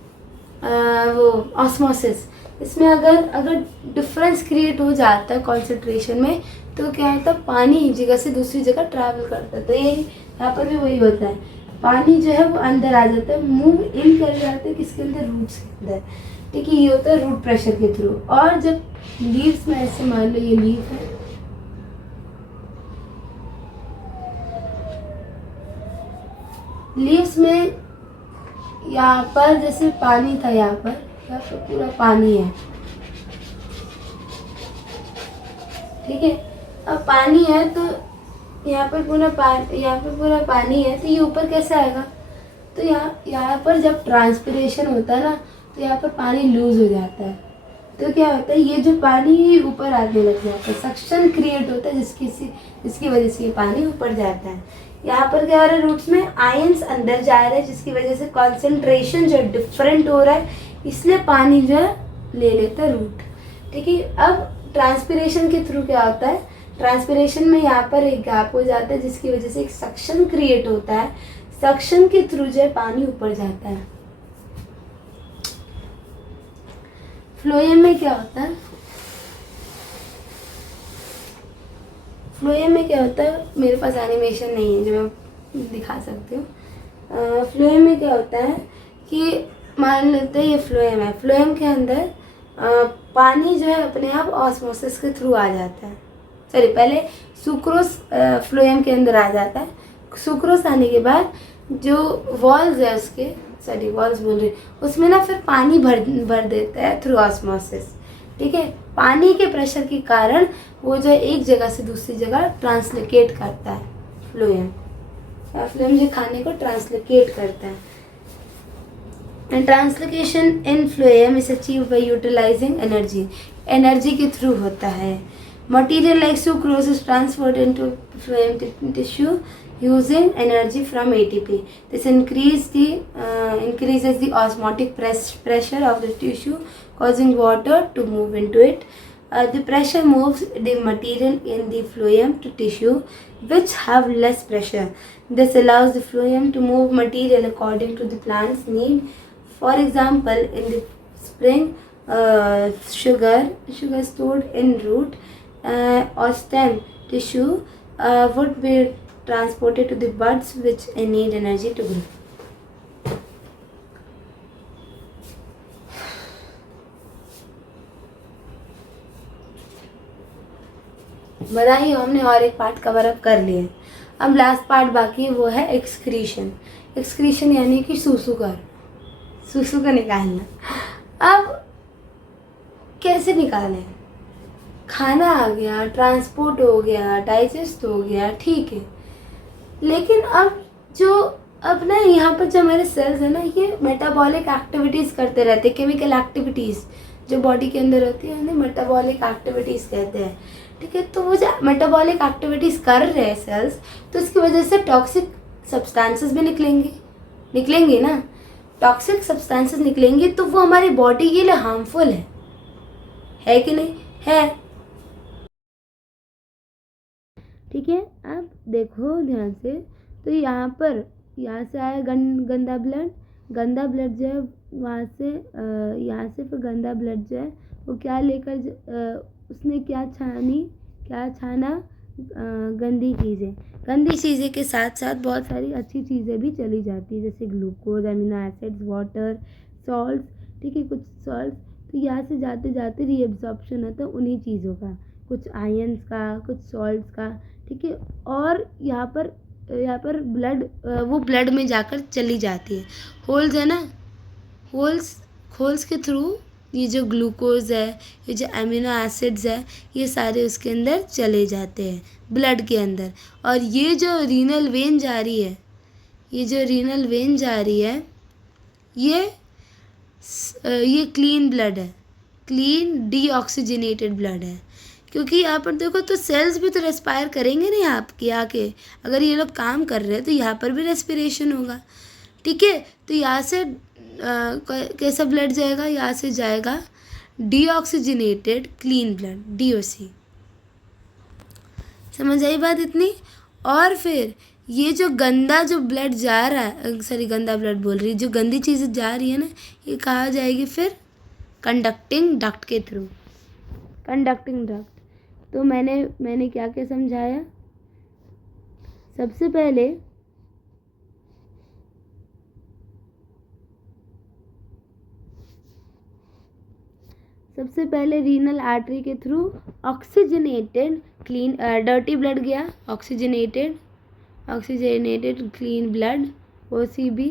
वो ऑस्मोसिस, इसमें अगर डिफरेंस क्रिएट हो जाता है कॉन्सेंट्रेशन में तो क्या होता है? पानी एक जगह से दूसरी जगह ट्रैवल करता है। तो ये यहाँ पर भी वही होता है, पानी जो है वो अंदर आ जाता है, मूव इन कर जाता है किसके अंदर? रूट्स के अंदर, ठीक है। ये होता है रूट प्रेशर के थ्रू। और जब लीव्स में ऐसे मान लो ये लीव है, लीव्स में यहाँ पर जैसे पानी था, यहाँ पर पूरा पानी है, ठीक है। अब पानी है तो यहाँ पर पूरा पानी है, तो ये ऊपर कैसे आएगा? तो यहाँ पर जब ट्रांसपिरेशन होता है ना तो यहाँ पर पानी लूज हो जाता है, तो क्या होता है? ये जो पानी ऊपर आने लग जाता है, सक्शन क्रिएट होता है जिसकी वजह से ये पानी ऊपर जाता है। यहाँ पर क्या हो रहा है? रूट्स में आयंस अंदर जा रहे हैं जिसकी वजह से कॉन्सेंट्रेशन जो डिफरेंट हो रहा है, इसलिए पानी जो है ले लेता है रूट, ठीक है। अब ट्रांसपिरेशन के थ्रू क्या होता है? ट्रांसपिरेशन में यहाँ पर एक गैप हो जाता है जिसकी वजह से एक सक्शन क्रिएट होता है, सक्शन के थ्रू जो है पानी ऊपर जाता है। फ्लोएम में क्या होता है? फ्लोएम में क्या होता है? मेरे पास एनिमेशन नहीं है जो मैं दिखा सकती हूँ। फ्लोएम में क्या होता है कि मान लेते हैं ये फ्लोएम है, फ्लोएम के अंदर पानी जो है अपने आप ऑस्मोसिस के थ्रू आ जाता है। सॉरी, पहले सुक्रोज फ्लोएम के अंदर आ जाता है। सुक्रोज आने के बाद जो वॉल्स है उसके, सॉरी वॉल्स बोल रही, उसमें ना फिर पानी भर देता है थ्रू ऑस्मोसिस, ठीक है। पानी के प्रेशर के कारण वो जो एक जगह से दूसरी जगह ट्रांसलोकेट करता है फ्लोएम, फ्लोएम जो खाने को ट्रांसलोकेट करता है। And translocation in phloem is achieve by utilising energy, energy के थ्रू होता है। Material like sucrose is transferred into phloem tissue using energy from ATP. This increases the osmotic pressure of the tissue, causing water to move into it. The pressure moves the material in the phloem to tissue which have less pressure. This allows the phloem to move material according to the plant's need. For example, in the spring, sugar stored in root or stem tissue would be transported to the buds which need energy to grow. बताइए, हमने और एक part cover up कर लिया। अब last part बाकी है, वो है एक्सक्रीशन। एक्सक्रीशन यानी कि सूसू का निकालना। अब कैसे निकालें? खाना आ गया, ट्रांसपोर्ट हो गया, डाइजेस्ट हो गया, ठीक है, लेकिन अब ना यहाँ पर जो हमारे सेल्स है ना, ये मेटाबॉलिक एक्टिविटीज़ करते रहते हैं, केमिकल एक्टिविटीज़ जो बॉडी के अंदर होती है उन्हें मेटाबॉलिक एक्टिविटीज़ कहते हैं, ठीक है। तो वो जो मेटाबॉलिक एक्टिविटीज़ कर रहे हैं सेल्स, तो इसकी वजह से टॉक्सिक सब्सटेंसेस भी निकलेंगे ना। टॉक्सिक सब्सटेंसेस निकलेंगे तो वो हमारी बॉडी के लिए हार्मफुल है कि नहीं है, ठीक है। अब देखो ध्यान से, तो यहाँ से आया गंदा ब्लड जो है वहाँ से यहाँ से फिर गंदा ब्लड जो है वो क्या लेकर उसने क्या छाना गंदी चीज़ें के साथ साथ बहुत सारी अच्छी चीज़ें भी चली जाती है, जैसे glucose, amino acids, water, salt, ठीक है, कुछ सॉल्ट। तो यहाँ से जाते जाते रीएब्जॉर्प्शन होता है उन्हीं चीज़ों का, कुछ आयंस का, कुछ सॉल्ट्स का, ठीक है। और यहाँ पर ब्लड में जाकर चली जाती है। होल्स है ना, होल्स के थ्रू ये जो ग्लूकोज है, ये जो अमीनो एसिड्स है, ये सारे उसके अंदर चले जाते हैं ब्लड के अंदर। और ये जो रीनल वेन जा रही है, ये क्लीन ब्लड है, क्लीन डीऑक्सीजनेटेड ब्लड है। क्योंकि यहाँ पर देखो तो सेल्स भी तो रेस्पायर करेंगे नहीं आपके आके, अगर ये लोग काम कर रहे हैं तो यहाँ पर भी रेस्पिरेशन होगा, ठीक है। तो यहाँ से कैसा ब्लड जाएगा? यहाँ से जाएगा डीऑक्सीजनेटेड क्लीन ब्लड, DOC। समझ आई बात इतनी? और फिर ये जो गंदा ब्लड जा रहा है, गंदा ब्लड बोल रही, जो गंदी चीज़ें जा रही है ना, ये कहाँ जाएगी फिर? कंडक्टिंग डक्ट के थ्रू, कंडक्टिंग डक्ट। तो मैंने क्या समझाया? सबसे पहले रीनल आर्टरी के through oxygenated clean dirty blood गया, ऑक्सीजनेटेड क्लीन ब्लड, OCB,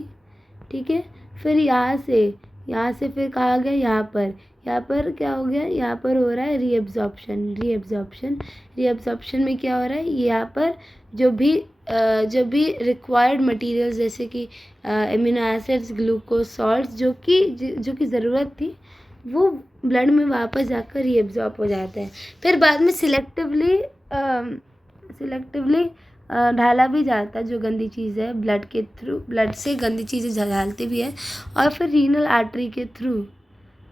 ठीक है। फिर यहाँ से फिर कहाँ गया? यहाँ पर क्या हो गया? यहाँ पर हो रहा है रीअब्जॉर्प्शन में क्या हो रहा है? यहाँ पर जो भी रिक्वायर्ड मटेरियल्स जैसे कि एमिनो एसिड्स, ग्लूकोज, सॉल्ट्स जो कि ज़रूरत थी, वो ब्लड में वापस जाकर रीअब्जॉर्ब हो जाता है। फिर बाद में सिलेक्टिवली ढाला भी जाता है जो गंदी चीज़ है, ब्लड से गंदी चीज़ें ढालती भी है। और फिर रीनल आर्टरी के थ्रू,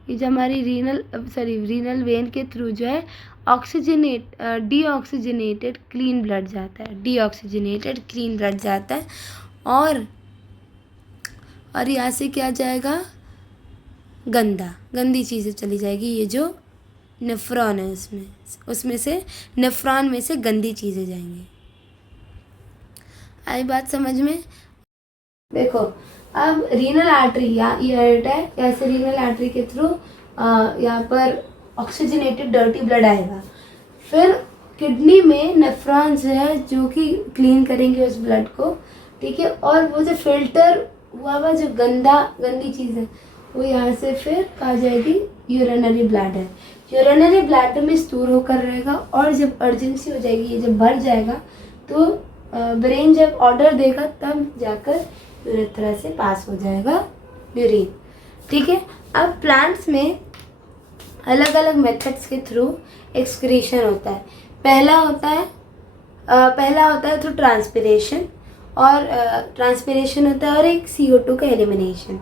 ये जो हमारी रीनल वेन के थ्रू जो है डीऑक्सीजनेटेड क्लीन ब्लड जाता है, और यहाँ से क्या जाएगा? गंदी चीज़ें चली जाएगी। ये जो नेफ्रॉन है उसमें से नेफ्रॉन में से गंदी चीज़ें जाएंगी। आई बात समझ में? देखो अब रीनल आर्टरी ये हर्ट है, ऐसे रीनल आर्टरी के थ्रू यहाँ पर ऑक्सीजनेटेड डर्टी ब्लड आएगा। फिर किडनी में नेफ्रॉन्स है जो कि क्लीन करेंगे उस ब्लड को, ठीक है। और वो जो फिल्टर हुआ जो गंदी चीज़ है वो यहाँ से फिर कहाँ जाएगी? Urinary bladder. यूरिनरी ब्लैडर में स्टोर होकर रहेगा, और जब अर्जेंसी हो जाएगी, ये जब भर जाएगा तो ब्रेन जब ऑर्डर देगा तब जाकर यूरेथ्रा से पास हो जाएगा यूरिन। ठीक है। अब प्लांट्स में अलग अलग मेथड्स के थ्रू एक्सक्रीशन होता है। पहला होता है थ्रू ट्रांसपिरेशन, और ट्रांसपिरेशन होता है, और एक CO2 का एलिमिनेशन।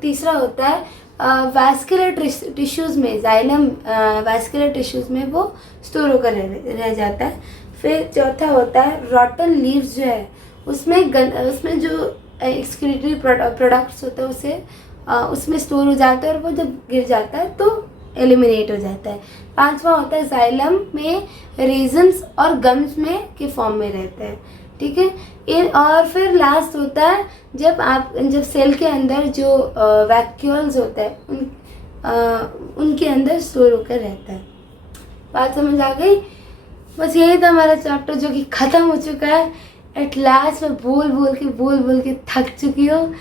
तीसरा होता है वैस्कुलर टिश्यूज़ में, जाइलम वैस्कुलर टिश्यूज़ में वो स्टोर होकर रह जाता है। फिर चौथा होता है रॉटन लीव्स जो है उसमें जो एक्सक्रीटरी प्रोडक्ट्स होते हैं उसे उसमें स्टोर हो जाता है, और वो जब गिर जाता है तो एलिमिनेट हो जाता है। पांचवा होता है जाइलम में रेजन्स और गम्स में के फॉर्म में रहता है, ठीक है। और फिर लास्ट होता है जब सेल के अंदर जो वैक्यूल्स होता है उनके अंदर स्टोर होकर रहता है। बात समझ आ गई? बस यही था हमारा चैप्टर, जो कि ख़त्म हो चुका है। एट लास्ट मैं बोल के थक चुकी हूँ।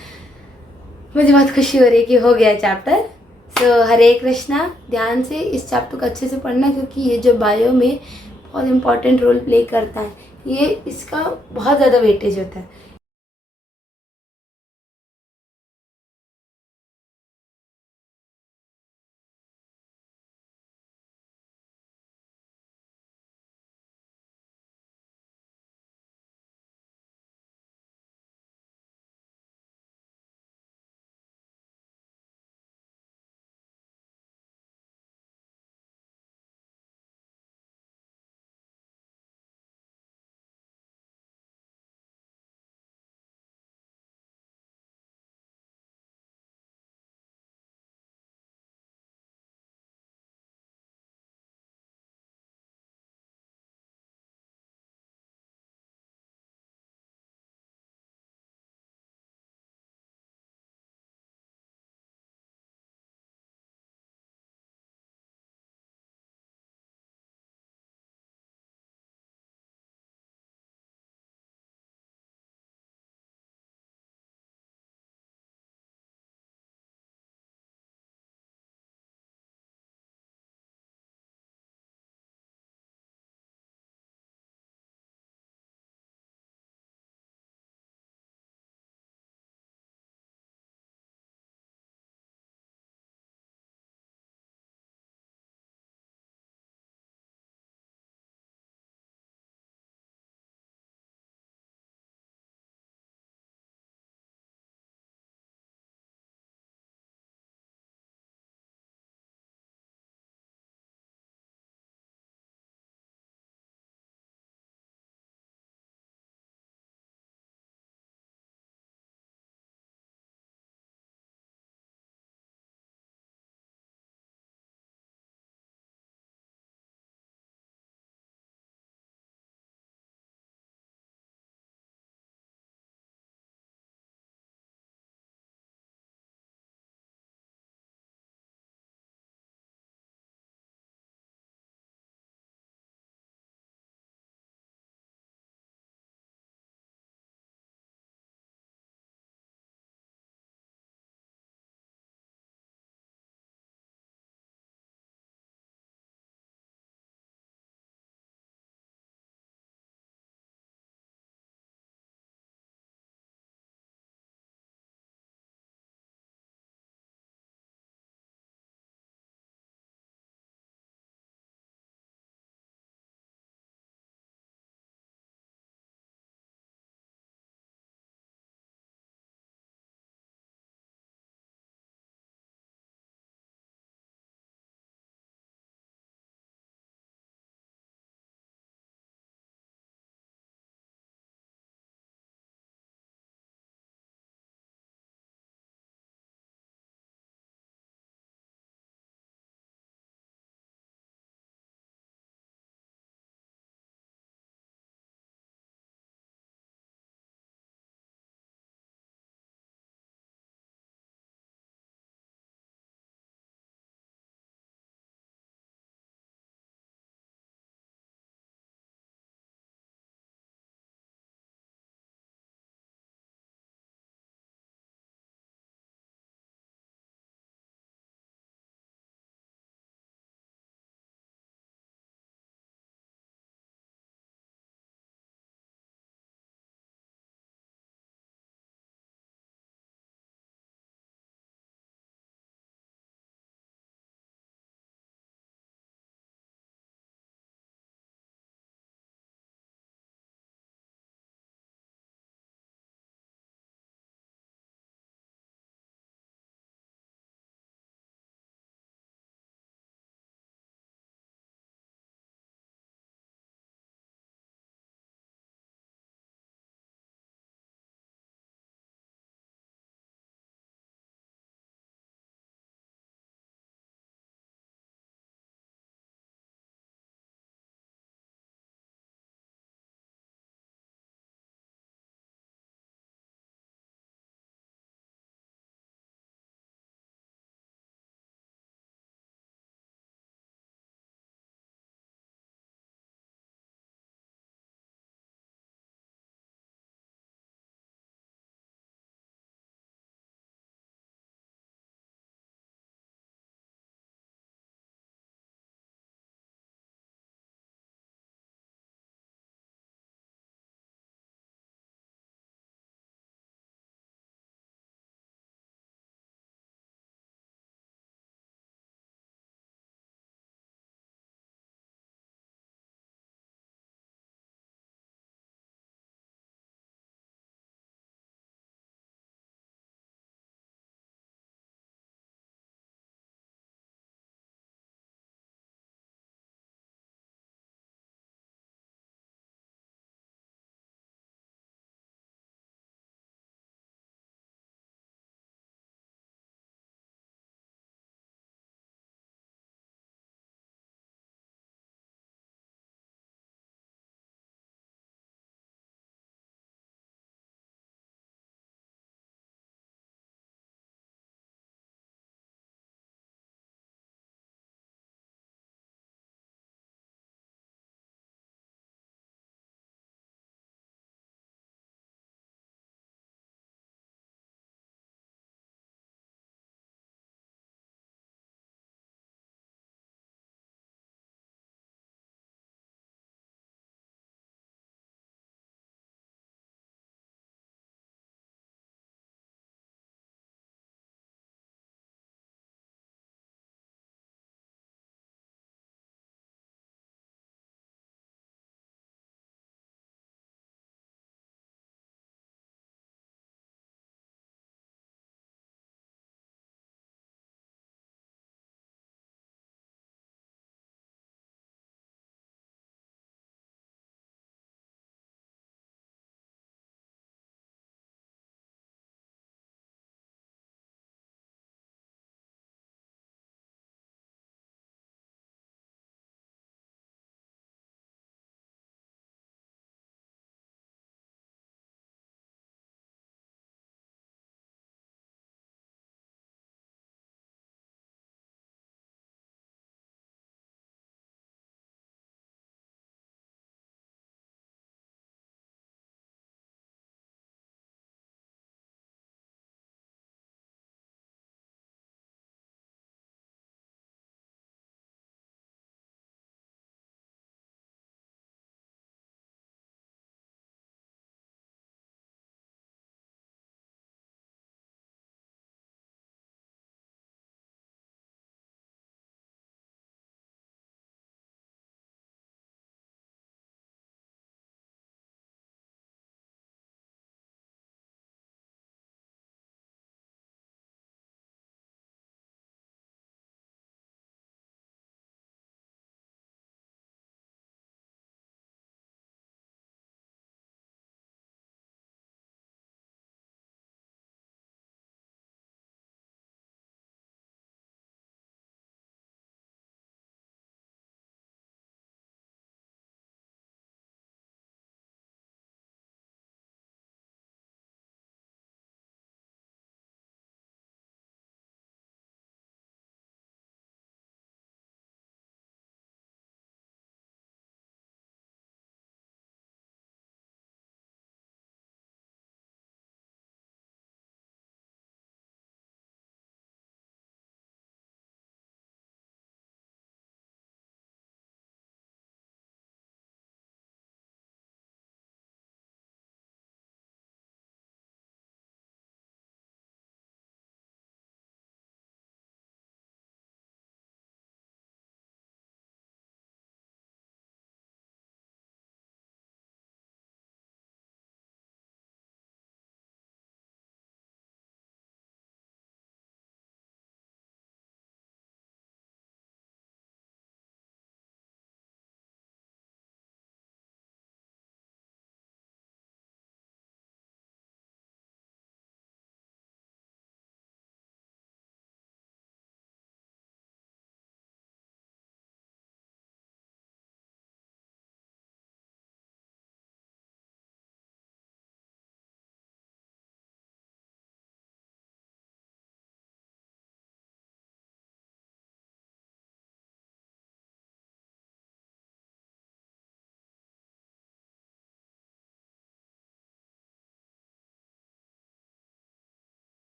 मुझे बहुत खुशी हो रही है कि हो गया चैप्टर। सो हरे कृष्णा। ध्यान से इस चैप्टर को अच्छे से पढ़ना, क्योंकि ये जो बायो में बहुत इम्पॉर्टेंट रोल प्ले करता है, ये इसका बहुत ज़्यादा वेटेज होता है।